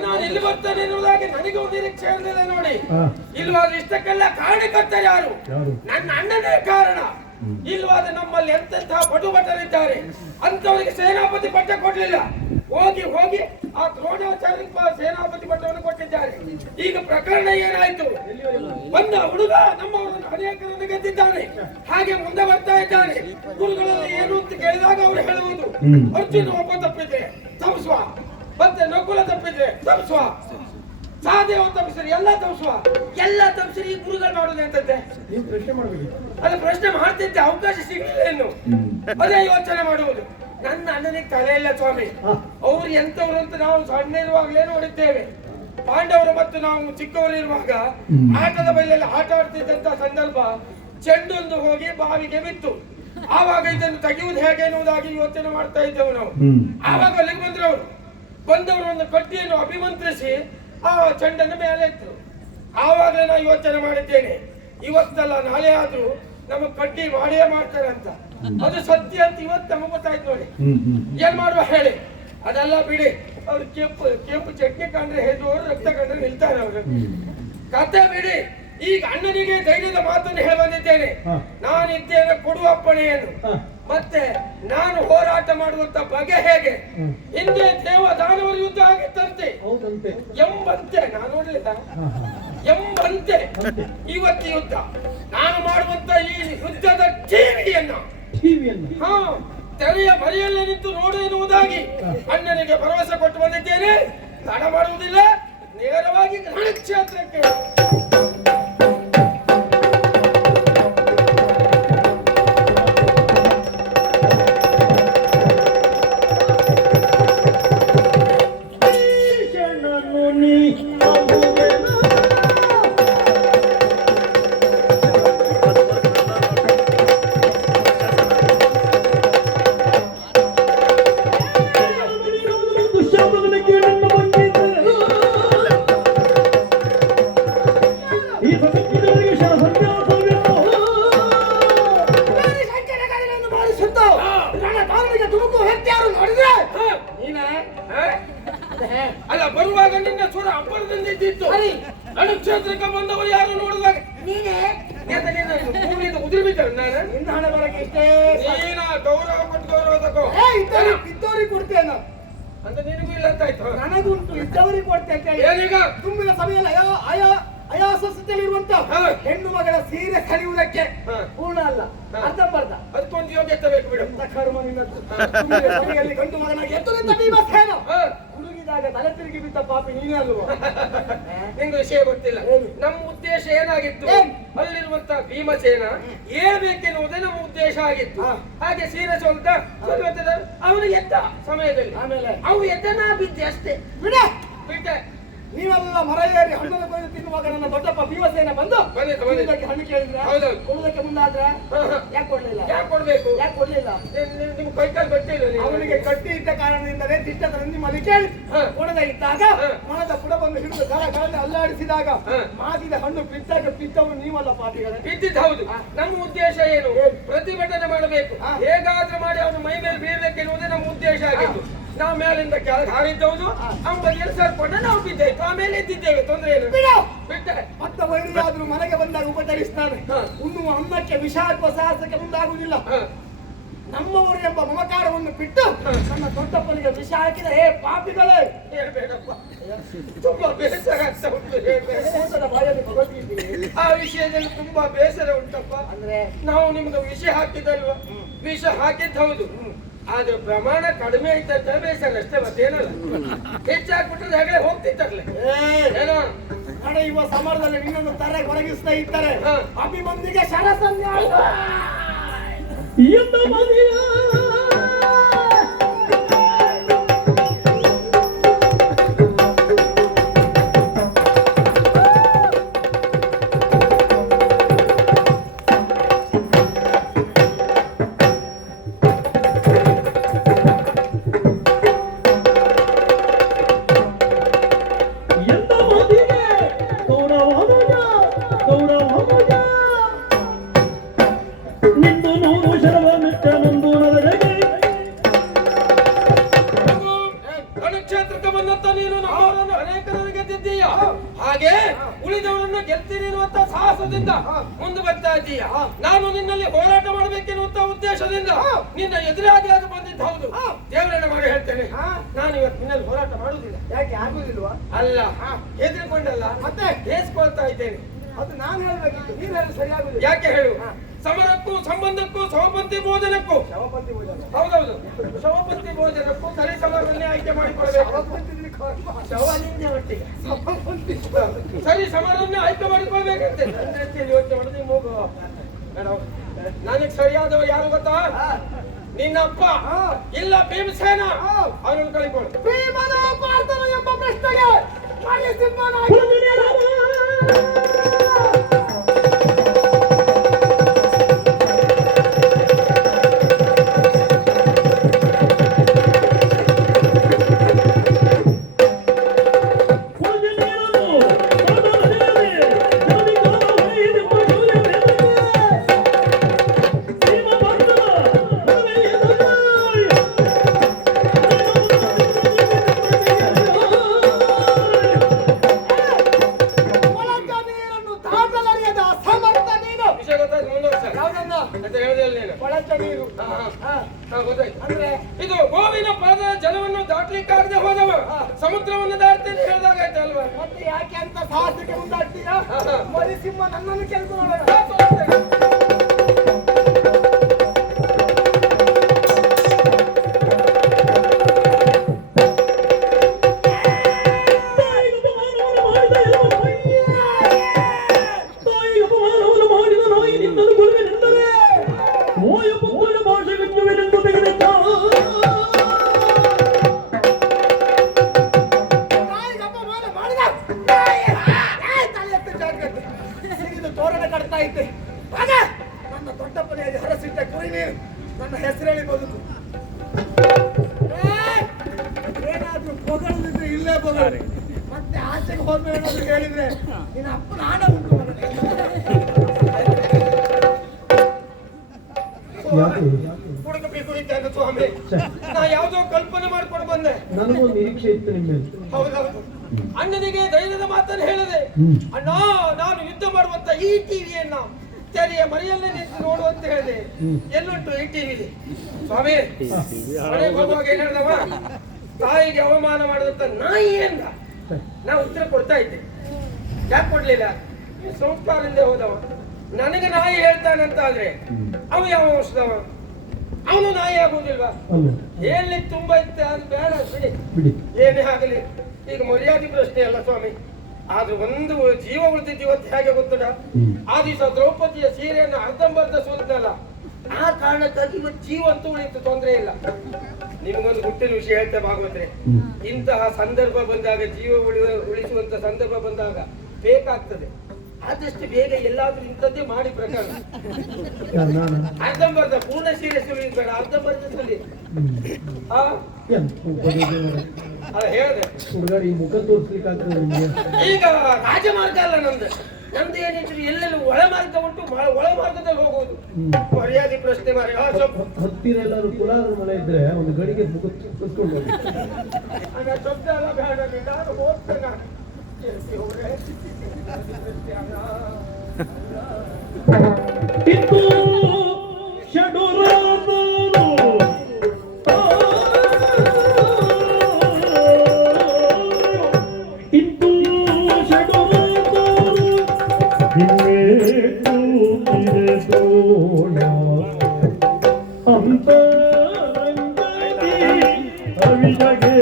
ನಾನು ಇಲ್ಲಿ ಬರ್ತೇನೆ ಎನ್ನುವುದಾಗಿ ನನಗೂ ನಿರೀಕ್ಷೆ ಇರಲಿಲ್ಲ ನೋಡಿ. ಇಲ್ವಾದ್ರೆ ಇಷ್ಟಕ್ಕೆಲ್ಲ ಕಾರಣಕರ್ತರು ಯಾರು? ನನ್ನ ಅಣ್ಣನೇ ಕಾರಣ. ಇಲ್ವಾದ್ರೆ ನಮ್ಮಲ್ಲಿ ಎಂತೆಂತಹ ಪಟುಭಟರಿದ್ದಾರೆ, ಅಂತವರಿಗೆ ಸೇನಾಪತಿ ಪಟ್ಟ ಕೊಡ್ಲಿಲ್ಲ. ಹೋಗಿ ಹೋಗಿ ಆ ದ್ರೋಣಾಚಾರ್ಯ ಸೇನಾಪತಿ ಪಟ್ಟವನ್ನು ಕೊಟ್ಟಿದ್ದಾರೆ. ಈಗ ಪ್ರಕರಣ ಏನಾಯ್ತು? ಬಂದ ಹುಡುಗ ನಮ್ಮವರನ್ನು ಅನೇಕರನ್ನು ಗೆದ್ದಿದ್ದಾನೆ. ಹಾಗೆ ಮುಂದೆ ಬರ್ತಾ ಇದ್ದಾನೆ. ಗುರುಗಳಲ್ಲಿ ಏನು ಅಂತ ಕೇಳಿದಾಗ ಅವರು ಹೇಳುವುದು ಅರ್ಜುನ ಒಬ್ಬ ತಪ್ಪಿದ್ರೆ ತಪ್ಪಿಸುವ, ಮತ್ತೆ ನಕುಲ ತಪ್ಪಿದ್ರೆ ತಪ್ಪಿಸುವ, ಸಹದೇವ ತಪ್ಪಿಸ್ರಿ ಎಲ್ಲ ತಪ್ಪಿಸುವ, ಎಲ್ಲ ತಪ್ಪಿಸ್ರಿ ಈ ಗುರುಗಳು ಮಾಡೋದು ಅಂತಂತೆ. ಅದು ಪ್ರಶ್ನೆ ಮಾಡ್ತಿದ್ದೆ, ಅವಕಾಶ ಸಿಗಲಿಲ್ಲ ಇನ್ನು. ಅದೇ ಯೋಚನೆ ಮಾಡುವುದು. ನನ್ನ ಅಣ್ಣನಿಗೆ ತಲೆ ಇಲ್ಲ ಸ್ವಾಮಿ. ಅವ್ರು ಎಂತವ್ರು ಅಂತ ನಾವು ಸಣ್ಣ ಇರುವಾಗಲೇ ನೋಡಿದ್ದೇವೆ. ಪಾಂಡವರು ಮತ್ತು ನಾವು ಚಿಕ್ಕವರು ಇರುವಾಗ ಆಟದ ಬೈಲೆಲ್ಲ ಆಟ ಆಡ್ತಿದ್ದಂತ ಸಂದರ್ಭ ಚೆಂಡೊಂದು ಹೋಗಿ ಬಾವಿಗೆ ಬಿತ್ತು. ಆವಾಗ ಇದನ್ನು ತೆಗೆಯುವುದು ಹೇಗೆ ಎನ್ನುವುದಾಗಿ ಯೋಚನೆ ಮಾಡ್ತಾ ಇದ್ದೆವು ನಾವು. ಆವಾಗ ಅಲ್ಲಿಗೆ ಬಂದ್ರವರು. ಬಂದವರು ಒಂದು ಕಟ್ಟಿಯನ್ನು ಅಭಿಮಂತ್ರಿಸಿ ಆ ಚೆಂಡನ್ನು ಮೇಲೆ ಇತ್ತು. ಆವಾಗಲೇ ನಾನು ಯೋಚನೆ ಮಾಡಿದ್ದೇನೆ, ಇವತ್ತಲ್ಲ ನಾಳೆ ಆದ್ರೂ ನಮ್ಮ ಕಡ್ಡಿ ಮಾಡೇ ಮಾಡ್ತಾರೆ ಅಂತ. ಅದು ಸತ್ಯ ಅಂತ ಇವತ್ತು ನಮಗೆ ಗೊತ್ತಾಯ್ತು ನೋಡಿ. ಏನ್ ಮಾಡುವ ಹೇಳಿ? ಅದೆಲ್ಲ ಬಿಡಿ. ಅವ್ರು ಕೆಂಪು ಚಟ್ನಿ ಕಂಡ್ರೆ ಹೆದೋರು, ರಕ್ತ ಕಂಡ್ರೆ ನಿಲ್ತಾರೆ ಅವರು. ಕತೆ ಬಿಡಿ. ಈಗ ಅಣ್ಣನಿಗೆ ಧೈರ್ಯದ ಮಾತನ್ನು ಹೇಳಿ ಬಂದಿದ್ದೇನೆ. ನಾನಿದ್ದೇನೆ ಕೊಡುವ ಅಪ್ಪಣೆಯನ್ನು. ಮತ್ತೆ ನಾನು ಹೋರಾಟ ಮಾಡುವಂತ ಬಗೆ ಹೇಗೆ? ಹಿಂದೆ ದೇವ ದಾನವರ ಯುದ್ಧ ಆಗಿತ್ತಂತೆ ಎಂಬಂತೆ. ನಾನು ನೋಡ್ಲಿಲ್ಲ ಎಂಬಂತೆ ಇವತ್ತು ಯುದ್ಧ. ನಾನು ಮಾಡುವಂತ ಈ ಯುದ್ಧದ ಟಿವಿಯನ್ನು ತೆರೆಯ ಮರೆಯಲ್ಲೇ ನಿಂತು ನೋಡು ಎನ್ನುವುದಾಗಿ ಅಣ್ಣನಿಗೆ ಭರವಸೆ ಕೊಟ್ಟು ಬಂದಿದ್ದೇನೆ. ತಡ ಮಾಡುವುದಿಲ್ಲ, ನೇರವಾಗಿ ರಣಕ್ಷೇತ್ರಕ್ಕೆ. ಅಲ್ಲ, ಬರುವಾಗ ನಿನ್ನ ಸ್ವರ ಅಬ್ಬರದಿಂದ ಇದ್ದಿತ್ತು. ರಣಕ್ಷೇತ್ರಕ್ಕೆ ಬಂದವರು ಯಾರು ನೋಡಿದಾಗ ನೀನೇ ಉದುರಿ ಬಿಟ್ಟರು. ನಾನು ನಿನ್ನ ಹಣ ಬರಕ್ಕೆ ಇಷ್ಟೇ. ನೀನ ಗೌರವ ಕೊಟ್ಟು ಗೌರವ ತಗೋ. ಇದ್ದವ್ರಿಗೆ ಕೊಡ್ತೇನೆ ಅಂತ ನಿನಗೂ ಇಲ್ಲ ಅಂತ ಆಯ್ತು. ನನಗುಂಟು, ಇದ್ದವರಿಗೆ ಕೊಡ್ತೇನೆ. ಏನೀಗ ತುಂಬಿದ ಸಭೆಯಲ್ಲಿ ಅಯಾಸಸ್ಥಿತಿಯಲ್ಲಿರುವಂತ ಹೆಣ್ಣು ಮಗಳ ಸೀರೆ ಕಲಿಯುವುದಕ್ಕೆ ಪೂರ್ಣ ಅಲ್ಲ, ಅರ್ಧಂಬರ್ಧ. ಅದಕ್ಕೊಂದು ಯೋಗ್ಯತೆ ಬೇಕು ಬಿಡು. ಕರ್ಮ ನಿನ್ನದ್ದು. ತುಂಬಿದ ಸಭೆಯಲ್ಲಿ ಗಂಡು ಮಗನಾಗಿ ಎತ್ತುವಂತ ಭೀಮಸೇನ ಹುಡುಗಿದಾಗ ತಲೆ ತಿರುಗಿ ಬಿದ್ದ ಪಾಪಿ ನೀನೇ ಅಲ್ವಾ? ನಿಂಗೆ ವಿಷಯ ಗೊತ್ತಿಲ್ಲ. ನಮ್ಮ ಉದ್ದೇಶ ಏನಾಗಿತ್ತು? ಅಲ್ಲಿರುವಂತ ಭೀಮಸೇನ ಹೇಳ್ಬೇಕೆನ್ನುವುದೇ ನಮ್ಮ ಉದ್ದೇಶ ಆಗಿತ್ತು. ಹಾಗೆ ಸೀರೆ ಸೋಲ್ತ ಅವನು ಎದ್ದ ಸಮಯದಲ್ಲಿ, ಆಮೇಲೆ ಅವು ಎದ್ದ ನಾ ಬಿದ್ದೆ ಅಷ್ಟೇ. ಬಿಟ್ಟೆ. ನೀವೆಲ್ಲ ಮರ ಏರಿ ಹಣ್ಣನ್ನು ಕೊಯ್ದು ತಿನ್ನುವಾಗ ನನ್ನ ದೊಡ್ಡಪ್ಪ ಭೀಮಸೇನ ಬಂದು ಇದಕ್ಕೆ ಹಣ್ಣು ಕೇಳಿದ್ರೆ ಕೊಡುವುದಕ್ಕೆ ಮುಂದಾದ್ರೆ ಯಾಕೆ ಕೊಡ್ಲಿಲ್ಲ? ಯಾಕೆ ಕೊಡ್ಬೇಕು? ಯಾಕೆ ಕೊಡ್ಲಿಲ್ಲ? ನಿಮ್ ಕೈಕಾಲು ಗಟ್ಟಿ ಇಲ್ಲ ನೀವು. ಅವನಿಗೆ ಕಟ್ಟಿ ಇದ್ದ ಕಾರಣದಿಂದಲೇ ದಿಟ್ಟದ ನಿಮ್ಮಲ್ಲಿ ಕೇಳಿ ಕೊಡದೆ ಇದ್ದಾಗ ಮನದ ಪುಡ ಬಂದು ಹಿಡಿದು ಗಳಗಳನ್ನ ಅಲ್ಲಾಡಿಸಿದಾಗ ಮಾಗಿದ ಹಣ್ಣು ಪಿತ್ತವರು ನೀವಲ್ಲ ಪಾಪಿಗಳೇ. ಬಿದ್ದಿದ್ದು ಹೌದು. ನಮ್ಮ ಉದ್ದೇಶ ಏನು? ಪ್ರತಿಭಟನೆ ಮಾಡಬೇಕು, ಹೇಗಾದ್ರೂ ಮಾಡಿ ಅವನು ಮೈ ಮೇಲೆ ಬೀಳ್ಬೇಕೆನ್ನುವುದೇ ನಮ್ಮ ಉದ್ದೇಶ ಆಗಿತ್ತು. ನಾವು ಮೇಲಿಂದ ಕೆಳಗೆ ಹಾರಿದ್ದವುದು, ಅವನ ಬಗ್ಗೆ ಸೇರ್ಕೊಂಡ ನಾವು ಬಿದ್ದೇವೆ, ಆಮೇಲೆ ಎದ್ದಿದ್ದೇವೆ. ತೊಂದರೆ ಏನು? ಬಿಟ್ಟೆ ಮತ್ತೆ ವೈರಿಯಾದ್ರೂ ಮನೆಗೆ ಬಂದಾಗ ಉಪಚರಿಸ್ತಾನೆ. ಉಣ್ಣುವ ಅನ್ನಕ್ಕೆ ವಿಷ ಹಾಕುವ ಸಾಹಸಕ್ಕೆ ಮುಂದಾಗುವುದಿಲ್ಲ. ನಮ್ಮವರು ಎಂಬ ಮಮಕಾರವನ್ನು ಬಿಟ್ಟು ನನ್ನ ದೊಡ್ಡಪ್ಪನಿಗೆ ವಿಷ ಹಾಕಿದ ಹೇ ಪಾಪಿಗಳೇ. ಹೇಳ್ಬೇಡಪ್ಪ, ತುಂಬಾ ಬೇಸರ ಆಗ್ತಾ ಉಂಟು. ಆ ವಿಷಯದಲ್ಲಿ ತುಂಬಾ ಬೇಸರ ಉಂಟಪ್ಪ. ಅಂದ್ರೆ ನಾವು ನಿಮ್ಗೆ ವಿಷ ಹಾಕಿದಲ್ವ? ವಿಷ ಹಾಕಿದ್ದು ಹೌದು, ಆದ್ರೆ ಪ್ರಮಾಣ ಕಡಿಮೆ ಆಯ್ತಂತ ಬೇಸರ ಅಷ್ಟೇ, ಮತ್ತೇನಲ್ಲ. ಹೆಚ್ಚಾಗ್ಬಿಟ್ರೆ ಹೆಗಡೆ ಹೋಗ್ತಿತ್ತರ್ಲೆ ಏನೋ. ನಡೆಯುವ ಸಮರದಲ್ಲಿ ನಿನ್ನನ್ನು ತಾರೆ ಕೊರಗಿಸ್ತಾ ಇದ್ದಾರೆ. ಅಭಿಮಂದಿಗೆ ಶರಸನ್ಯಾಸ ಎಂದ ಮದಿಯ ಕ್ಷೇತ್ರಕ್ಕೆ ಬಂದಂತ ನೀನು ನಮ್ಮವರನ್ನು ಅನೇಕರನ್ನು ಗೆದ್ದಿದ್ದೀಯ, ಹಾಗೆ ಉಳಿದವರನ್ನು ಗೆಲ್ತೀನಿ ಎನ್ನುವಂತ ಸಾಹಸದಿಂದ ಮುಂದೆ ಬರ್ತಾ ಇದ್ದೀಯ. ನಾನು ನಿನ್ನಲ್ಲಿ ಹೋರಾಟ ಮಾಡಬೇಕೆನ್ನುವಂತ ಉದ್ದೇಶದಿಂದ ನಿನ್ನ ಎದುರಾಗಿ ಆಗಿ ಬಂದಿದ್ದು ಹೌದು. ದೇವರನ್ನ ಮಾಡಿ ಹೇಳ್ತೇನೆ, ನಾನು ಇವತ್ತು ನಿನ್ನಲ್ಲಿ ಹೋರಾಟ ಮಾಡುವುದಿಲ್ಲ. ಯಾಕೆ ಆಗುದಿಲ್ವಾ? ಅಲ್ಲ, ಹೆದರಿಕೊಂಡಲ್ಲ, ಮತ್ತೆ ಹೇಸ್ಕೊಳ್ತಾ ಇದ್ದೇನೆ. ಅದು ನಾನು ಹೇಳ್ಬೇಕಿತ್ತು, ನೀನು ಹೇಳಿ ಸರಿಯಾಗುದಿಲ್ಲ. ಯಾಕೆ ಹೇಳು? ಸಮರಕ್ಕೂ ಸಂಬಂಧಕ್ಕೂ ಸಹಪಂಥಿ ಭೋಜನಕ್ಕೂ, ಶವಪಂಥಿ ಭೋಜನ. ಹೌದೌದು, ಸಹಪಂಥಿ ಭೋಜನಕ್ಕೂ ಸರಿ ಸಮರವನ್ನೇ ಆಯ್ಕೆ ಮಾಡಿಕೊಳ್ಬೇಕು. ಒಟ್ಟಿಗೆ ಸರಿ ಸಮರವನ್ನೇ ಆಯ್ಕೆ ಮಾಡಿಕೊಳ್ಬೇಕಂತೆ ಯೋಚನೆ ಮಾಡಿದ್ರೆ ಹೋಗು. ನನಗೆ ಸರಿಯಾದವ ಯಾರು ಗೊತ್ತಾ? ನಿನ್ನಪ್ಪ ಇಲ್ಲ ಭೀಮಸೇನ, ಅವನನ್ನು ಕಳಿಕೊಳ್ಳು. ಭೀಮನ ಪಾರ್ಥನ ಎಂಬ ಪ್ರಶ್ನೆಗೆ ಇದು ಗೋವಿನ ಪಾದ ಜಲವನ್ನು ದಾಟ್ಲಿಕ್ಕಾಗದೆ ಹೋದವ ಸಮುದ್ರವನ್ನು ದಾಟ್ತೇನೆ ಹೇಳಿದಾಗ ಆಯ್ತು ಅಲ್ವಾ? ಮತ್ತೆ ಯಾಕೆ ಅಂತ ಸಾಹಸಕ್ಕೆ ಮುಂದಾಗ್ತೀರಾ? ಮರಿಸಿಂಹ ನನ್ನನ್ನು ಕೆಲಸ ಮಾಡೋಣ. ತೋರಣ ಕಟ್ತಾ ಇದ್ದೆ. ನನ್ನ ದೊಡ್ಡಪ್ಪನಿಗೆ ಹರಸಿಟ್ಟ ಕುರಿ ನೀನು, ನನ್ನ ಹೆಸರೇಳಿ ಬದುಕು. ಏನಾದ್ರೂ ಹೊಗಳಿದ್ರೆ ಇಲ್ಲೇ ಬಗಳು, ಮತ್ತೆ ಆಚೆಗೆ ಹೋದ್ಮೇಲೆ ಏನಾದ್ರು ಹೇಳಿದ್ರೆ ನಿನ್ನ ಅಪ್ಪನ ಆಣ ಉಂಟು. ಹುಡುಕಬೇಕು ಇದ್ದಾಗ ಸ್ವಾಮಿ, ನಾ ಯಾವ್ದೋ ಕಲ್ಪನೆ ಮಾಡ್ಕೊಂಡು ಬಂದೆ. ನನಗೂ ನಿರೀಕ್ಷೆ ಇತ್ತು ನಿಮ್ಮ. ಹೌದೌದು, ಅಣ್ಣನಿಗೆ ಧೈರ್ಯದ ಮಾತನ್ನು ಹೇಳಿದೆ. ಅಣ್ಣ, ನಾನು ಯುದ್ಧ ಮಾಡುವಂತ ಈ ಟಿವಿಯನ್ನ ತೆರೆಯ ಮರೆಯಲ್ಲೇ ನಿಂತು ನೋಡುವಂತ ಹೇಳಿದೆ. ಎಲ್ಲುಂಟು ಈ ಟಿವಿ? ಸ್ವಾಮಿ ಮನೆಗೆ ಹೋಗುವಾಗ ಏನ್ ಹೇಳ್ದವ? ತಾಯಿಗೆ ಅವಮಾನ ಮಾಡಿದಂತ ನಾಯಿ ಎಂದ. ನಾ ಉತ್ತರ ಕೊಡ್ತಾ ಇದ್ದೆ, ಯಾಕೆ ಕೊಡ್ಲಿಲ್ಲ? ಸಂಸ್ಕಾರದಿಂದ ಹೋದವ. ನನಗೆ ನಾಯಿ ಹೇಳ್ತಾನಂತ ಆದ್ರೆ ಅವ ಯಾವ ವರ್ಷದವ? ಅವನು ನಾಯಿ ಆಗುವುದಿಲ್ವಾ? ಹೇಳಲಿಕ್ಕೆ ತುಂಬಾ ಇತ್ತು, ಅದು ಬೇಡ, ಬಿಡಿ. ಏನೇ ಆಗಲಿ, ಈಗ ಮರ್ಯಾದೆ ಪ್ರಶ್ನೆ ಅಲ್ಲ ಸ್ವಾಮಿ. ಆದ್ರೆ ಒಂದು ಜೀವ ಉಳಿದಿದ್ದು ಇವತ್ತು ಹೇಗೆ ಗೊತ್ತುಂಟ? ಆ ದಿವಸ ದ್ರೌಪದಿಯ ಸೀರೆಯನ್ನು ಅರ್ಧಂಬರ್ಧ ಸುಲಿದ್ನಲ್ಲ, ಆ ಕಾರಣಕ್ಕಾಗಿ ಇವತ್ತು ಜೀವ ಅಂತೂ ಉಳಿತು, ತೊಂದರೆ ಇಲ್ಲ. ನಿಮಗೊಂದು ಗುಟ್ಟಿನ ವಿಷಯ ಹೇಳ್ತಾ ಭಾಗವತ್ರೆ, ಇಂತಹ ಸಂದರ್ಭ ಬಂದಾಗ, ಜೀವ ಉಳಿಸುವಂತ ಸಂದರ್ಭ ಬಂದಾಗ ಬೇಕಾಗ್ತದೆ. ಆದಷ್ಟು ಬೇಗ ಎಲ್ಲಾದ್ರೂ ಇಂಥದ್ದೇ ಮಾಡಿ ಪ್ರಕಾರ. ಅರ್ಧಂಬರ್ಧ ಪೂರ್ಣ ಸೀರೆ ಸುಲಿಯುದು ಬೇಡ, ಅರ್ಧಂಬರ್ಧ ಸುಲಿ. ಹೇಳಿದೆ ಹುಡುಗರು ಈ ಮುಖ ತೋರಿಸ್ಲಿಕ್ಕೆ ಆಗ್ತದೆ ನಿಮ್ಗೆ. ಈಗ ರಾಜಮಾರ್ಗ ಅಲ್ಲ ನಂದು. ನಂದು ಏನಿದ್ರು ಎಲ್ಲೆಲ್ಲ ಒಳ ಮಾರ್ಗ ಉಂಟು, ಒಳ ಮಾರ್ಗದಲ್ಲಿ ಹೋಗುವುದು. ಮರ್ಯಾದೆ ಪ್ರಶ್ನೆ ಮಾಡಿ ಹತ್ತಿರ ಎಲ್ಲರೂ ಕುಲಾದ್ರ ಮನೆ ಇದ್ರೆ ಒಂದು ಗಡಿಗೆ ಮುಖ ಕುತ್ಕೊಂಡು ಹೋಗಿ. ಶಬ್ದ ಎಲ್ಲ ಬೇಡ, ನಾನು ಹೋಗ್ತೇನೆ. ಇಂದು ಷಡುರಾದರು ಇಂದು ಷಡುರಾದರು ಹಿಮ್ಮೇಟು ತಿರೆದೋಣ ಅಂತರಂಗದಿ ಅವಿಜಗೆ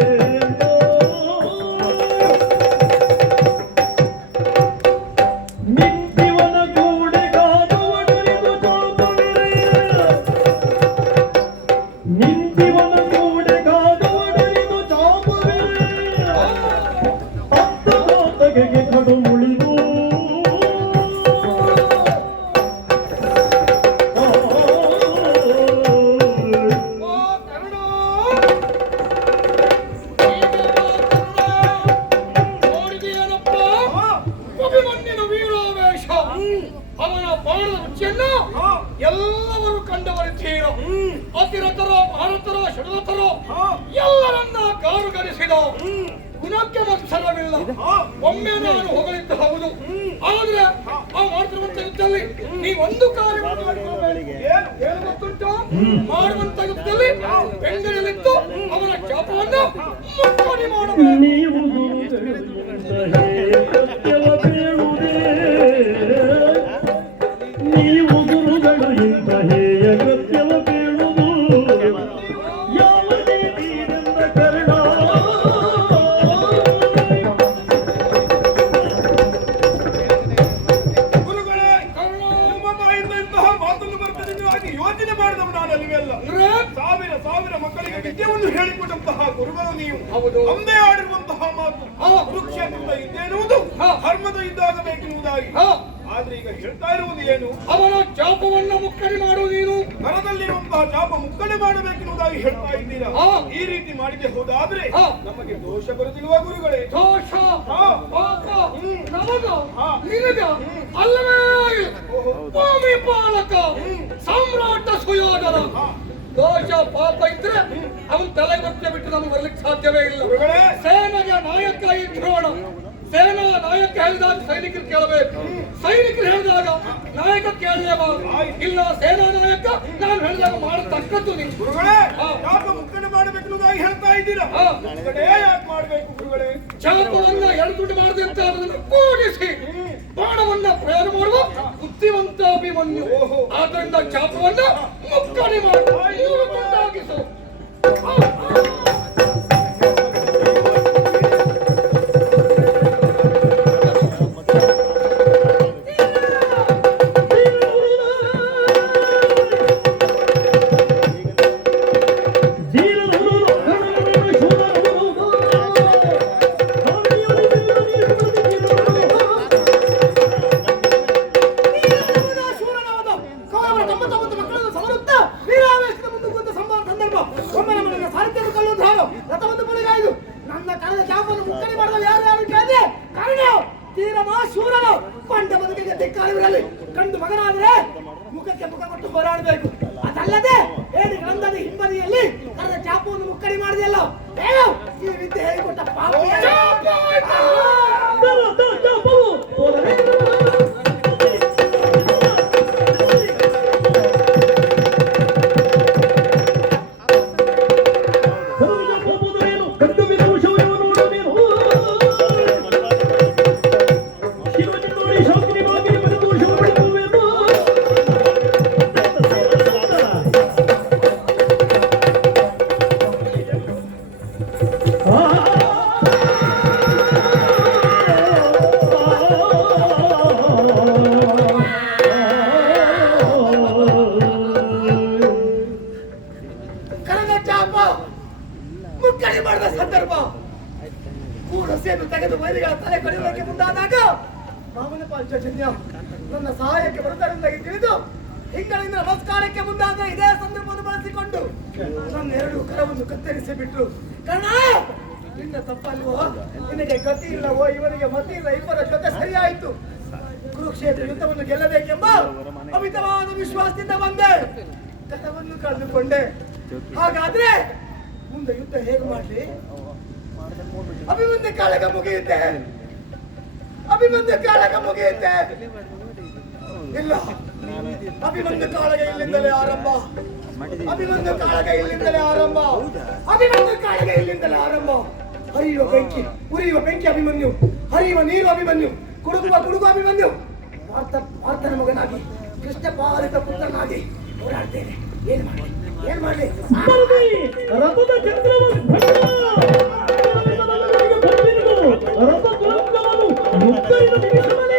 ಎಲ್ಲವರು ಕಂಡವರಿದ್ದೀರ. ಅತಿರಥರೋ ಭಾರತರೋ ಷಡ್ರಥರೋ ಎಲ್ಲರನ್ನ ಕಾರುಗರಿಸಿದ ಗುಣಕ್ಕೆ ಮತ್ಸರವಿಲ್ಲ. ಒಮ್ಮೆ ನಾನು ಹೊಗಳಿದ್ದ ಹೌದು, ಆದ್ರೆ ಆ ಮಾಡ್ತಿರುವಂತ ಯುದ್ಧದಲ್ಲಿ ನೀವೊಂದು ಕಾರ್ಯವನ್ನು ಮಾಡಿಕೊಳ್ಳಬೇಕು. ಏನು ಗೊತ್ತುಂಟು? ಮಾಡುವಂತ ಯುದ್ಧದಲ್ಲಿ ಬೆಂಗಳೂರಿದ್ದು ಅವನ ಚಾಪವನ್ನು ಮುಕ್ಕಡಿ ಮಾಡಬೇಕು. ನೀವು ಗುರುಗಳು ಇಂಥ ಹೇಯ ಕೃತ್ಯವ ಬೇಡುವುದು ಯಾವ ನೀತಿಯಿಂದ ಕರ್ಣ. ಗುರುಗಳೇ, ನಿಮ್ಮ ಬಾಯಿಂದ ಇಂತಹ ಮಾತನ್ನು ಬರ್ತದೆ ಹಾಗೆ ಯೋಚನೆ ಮಾಡಿದವು ನಾನು ಅಲ್ಲಿವೆಲ್ಲ. ಸಾವಿರ ಸಾವಿರ ಮಕ್ಕಳಿಗೆ ವಿದ್ಯೆಯನ್ನು ಹೇಳಿಕೊಟ್ಟಂತಹ ಗುರುಗಳು ನೀವು. ಒಂದೇ ಆಡಿರುವಂತಹ ಮಾತು ಕುರುಕ್ಷೇತ್ರದ ಯುದ್ಧ ಎನ್ನುವುದು ಧರ್ಮದ ಯುದ್ಧ ಆಗಬೇಕೆನ್ನುವುದಾಗಿ. ಆದ್ರೆ ಈಗ ಹೇಳ್ತಾ ಇರುವುದು ಏನು? ಅವನ ಚಾಪವನ್ನು ಮುಕ್ಕಡಿ ಮಾಡು. ನೀನು ಮರದಲ್ಲಿರುವಂತಹ ಚಾಪ ಮುಕ್ಕಡೆ ಮಾಡಬೇಕೆನ್ನುವುದಾಗಿ ಹೇಳ್ತಾ ಇದ್ದೀರಾ. ಈ ರೀತಿ ಮಾಡಿದೆ ಹೋದಾದ್ರೆ ನಮಗೆ ದೋಷ ಬರುತ್ತಿಲ್ವ ಗುರುಗಳೇ? ದೋಷ ಪಾಪ ನಮಗ ನಿನಗ ಅಲ್ಲವೇ ಭೂಮಿ ಪಾಲಕ ಸಾಮ್ರಾಟ ಸುಯೋಧನ. ದೋಷ ಪಾಪ ಇದ್ರೆ ಅವನ್ ತಲೆ ಗೊತ್ತೆ ಬಿಟ್ಟು ನಮ್ಗೆ ಬರ್ಲಿಕ್ಕೆ ಸಾಧ್ಯವೇ ಇಲ್ಲ. ಸೇನೆಗೆ ನಾಯಕ ಈ ದ್ರೋಣ. ಸೇನಾ ನಾಯಕ ಹೇಳಿದಾಗ ಸೈನಿಕರು ಕೇಳಬೇಕು, ಸೈನಿಕರು ಹೇಳಿದಾಗ ನಾಯಕ ಕೇಳಲೇಬಾರದು. ಇಲ್ಲ ಸೇನಾ ನಾಯಕ ನಾನು ಹೇಳಿದಾಗ ಮಾಡತಕ್ಕದ್ದು ನೀವು. ಮುಕ್ಕಡೆ ಮಾಡಬೇಕೆನ್ನುವುದಾಗಿ ಹೇಳ್ತಾ ಇದ್ದೀರಾ. ಯಾಕೆ ಮಾಡಬೇಕು ಗುರುಗಳೇ? ಚಾಪವನ್ನ ಎಡದುಂಡು ಮಾಡದಂತೆ ಅದನ್ನು ಕೂಡಿಸಿ ಬಾಣವನ್ನ ಪ್ರಯೋಗ ಮಾಡುವ ಬುದ್ಧಿವಂತ ಅಭಿಮನ್ಯು. ಆದ್ದರಿಂದ ಚಾಪವನ್ನ ಮುಕ್ಕಡಿ ಮಾಡುವ ತುಂಡಾಗಿಸು. ನನ್ನ ಕಳೆದ ಚಾಪನ್ನು ಮುಕ್ಕಡಿ ಮಾಡಿದ ಯಾರು ಕೇಳಿದ್ರೆ ಕರ್ಣ ತೀರಮ ಶೂರನು ಕೊಂಡ ಬದುಕಿಗೆ ಧಿಕ್ಕಾರಿರಲಿ. ಕಂಡು ಮಗನಾದರೆ ಮುಖಕ್ಕೆ ಮುಖ ಕೊಟ್ಟು ಹೋರಾಡಬೇಕು. ಅದಲ್ಲದೆ ಹೇಳಿ ಗ್ರಂಥದ ಹಿಂಬದಿಯಲ್ಲಿ ಕಳೆದ ಚಾಪವನ್ನು ಮುಕ್ಕಡಿ ಮಾಡಿದೆಯಲ್ಲ, ಹೇಳು ಈ ವಿದ್ಯೆ ಹೇಳಿಕೊಟ್ಟ ಪಾಪ. ಸಂದರ್ಭ ಕೂರಸೆಯನ್ನು ತೆಗೆದು ವೈರಿಗಳ ತಲೆ ಕಡಿಯುವುದಕ್ಕೆ ಮುಂದಾದಾಗ ಮಾಮನ ಪಾಂಚಜನ್ಯ ನನ್ನ ಸಹಾಯಕ್ಕೆ ಬರುತ್ತಾರೆಂದಾಗಿ ತಿಳಿದು ಹಿಂಗಳಿಂದ ನಮಸ್ಕಾರಕ್ಕೆ ಮುಂದಾದ ಇದೇ ಸಂದರ್ಭವನ್ನು ಬಳಸಿಕೊಂಡು ನನ್ನ ಎರಡು ಕರವನ್ನು ಕತ್ತರಿಸಿ ಬಿಟ್ರು. ಕರ್ಣ, ನಿನ್ನ ತಪ್ಪಲ್ವೋ? ನಿನಗೆ ಗತಿ ಇಲ್ಲವೋ? ಇವರಿಗೆ ಮತಿ ಇಲ್ಲ. ಇಬ್ಬರ ಜೊತೆ ಸರಿಯಾಯಿತು. ಕುರುಕ್ಷೇತ್ರ ಯುದ್ಧವನ್ನು ಗೆಲ್ಲಬೇಕೆಂಬ ಅಮಿತವಾದ ವಿಶ್ವಾಸದಿಂದ ಬಂದೆ. ಕಥವನ್ನು ಕಳೆದುಕೊಂಡೆ. ಹಾಗಾದ್ರೆ ಮುಂದೆ ಯುದ್ಧ ಹೇಗೆ ಮಾಡ್ಲಿ? ಅಭಿಮನ್ಯು ಕಾಳಗ ಮುಗಿಯುತ್ತೆ. ಅಭಿಮನ್ಯು ಕಾಳಗ ಮುಗಿಯುತ್ತೆ. ಇಲ್ಲ, ಅಭಿಮನ್ಯು ಕಾಳಗ ಇಲ್ಲಿಂದಲೇ ಆರಂಭ. ಅಭಿಮನ್ಯು ಕಾಳಗ ಇಲ್ಲಿಂದಲೇ ಆರಂಭ. ಅಭಿಮನ್ಯು ಕಾಳಗ ಇಲ್ಲಿಂದಲೇ ಆರಂಭ. ಹರಿಯುವ ಬೆಂಕಿ, ಉರಿಯುವ ಬೆಂಕಿ ಅಭಿಮನ್ಯು, ಹರಿಯುವ ನೀರು ಅಭಿಮನ್ಯು, ಕುಡುಕುವ ಅಭಿಮನ್ಯು. ಪಾರ್ಥನ ಮಗನಾಗಿ, ಕೃಷ್ಣ ಪಾಲಿತ ಪುತ್ರನಾಗಿ ಹೋರಾಡ್ತೇನೆ. ಏನ್ ಮಾಡ್ಲಿ? ರಥದ ಚಕ್ರವನ್ನು ರಥ ತುರಂಗವನ್ನು ಮುತ್ತೈದ ನಿಮಿಷದಲ್ಲಿ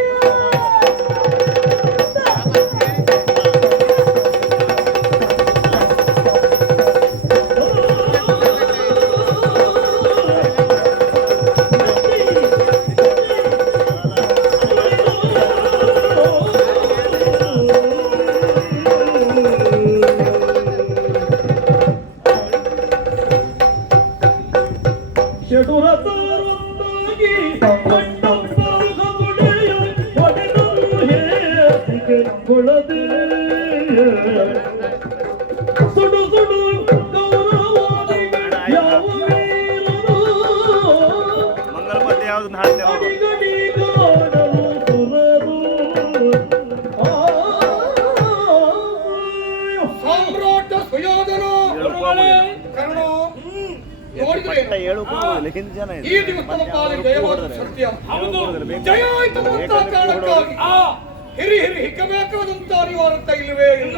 ಸುಡು ಸುಡು ಗೌರವಾದಿ ಯಾವ ಮಂಗಲಪದ್ಯ ಯಾವ್ದು ಹಾಡ್ತೇವೆ ಅಡಿಗಡಿ ಗಾಡಲು ಸುರರು ಸಾಮ್ರಾಟ ಸುಯೋಧನ ಕರ್ಣ ನೋಡಿದ್ರೆ ಹಿಂದ್ ಜನ ಈ ದಿವಸ ನಮ್ಮ ಪಾಲಿಗೆ ಜಯವಾದ ಸತ್ಯ. ಜಯ ಆಯ್ತು ಅಂತ ಕಾರಣಕ್ಕಾಗಿ ಹಿರಿ ಹಿಕ್ಕಬೇಕಾದಂತ ಅನಿವಾರ್ಯತೆ ಇಲ್ಲವೇ ಇಲ್ಲ.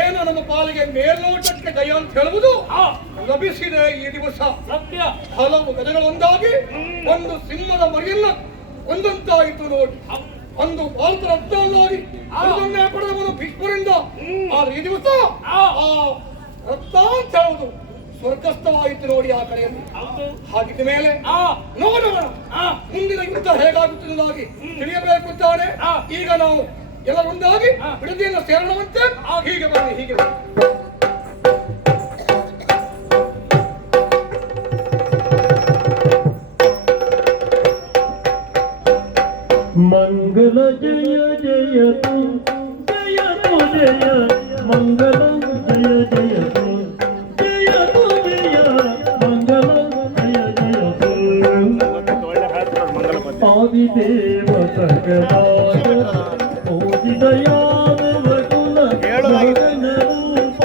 ಏನು ನಮ್ಮ ಪಾಲಿಗೆ ಮೇಲ್ನೋಟಕ್ಕೆ ಜಯ ಅಂತ ಹೇಳುವುದು ಲಭಿಸಿದೆ ಈ ದಿವಸ. ಸತ್ಯ. ಹಲವು ಗಜಗಳೊಂದಾಗಿ ಒಂದು ಸಿಂಹದ ಮರಿಯನ್ನ ಒಂದಂತಾಯಿತು ನೋಡಿ. ಒಂದು ಪಾಲ್ತ ರಕ್ತವನ್ನಾಗಿ ಒಂದನ್ನೇ ಪಡೆದವನು ಭೀಷ್ಮರಿಂದ. ಆದ್ರೆ ಈ ದಿವಸ ಆ ರಕ್ತ ಅಂತ ಹೇಳುವುದು ಸ್ವರ್ಗಸ್ಥವಾಯಿತು ನೋಡಿ ಆ ಕಡೆಯಲ್ಲಿ. ಹಾಗಿದ್ದ ಮೇಲೆ ನೋಡೋಣ ಮುಂದಿನ ಯುದ್ಧ ಹೇಗಾಗುತ್ತದಾಗಿ ತಿಳಿಯಬೇಕು ಅಂತಾನೆ ಈಗ ನಾವು ಎಲ್ಲರೊಂದಾಗಿ ಬಿಡದಿಯನ್ನು ಸೇರೋಣವಂತೆ. ಹೀಗೆ ಬನ್ನಿ, ಹೀಗೆ ಬನ್ನಿ. ಮಂಗಲ ಜಯ ಜಯತು ಜಯತು ಜಯ ಮಂಗಲ ಜಯ ಜಯತು ಜಯತು ಜಯ ಮಂಗಲ ಜಯ ಜಯತು ಒಳ್ಳೆ ಹಾಡ್ತಾರೆ ಮಂಗಲಪದ್ಯ. ಆದಿದೇವ ಸಕಲಾಯ ಓದಿದಯಾದ ಕುಲ ಗಗನ ರೂಪ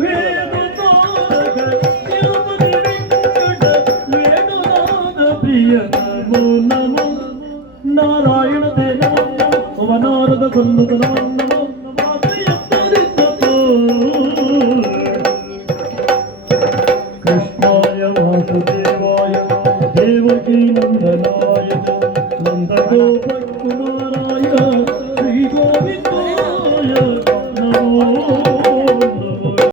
ವೇಣುನಾದ ತಿರುಮುನಿಂಕಟ ವೇಣುನಾದ ಪ್ರಿಯ ನಮೋ ನಮೋ ನಾರಾಯಣ ದೇ ನಮೋ ಅವನಾರದ ಸಲ್ಲುತ ನಮೋ ನಮೋ ಮಾತೆಯತ್ತರಿದ್ದೋ ಕೃಷ್ಣಾಯ ವಾಸುದೇವಾಯ ದೇವಕೀ ನಂದನಾಯ ನಂದಗೋಪ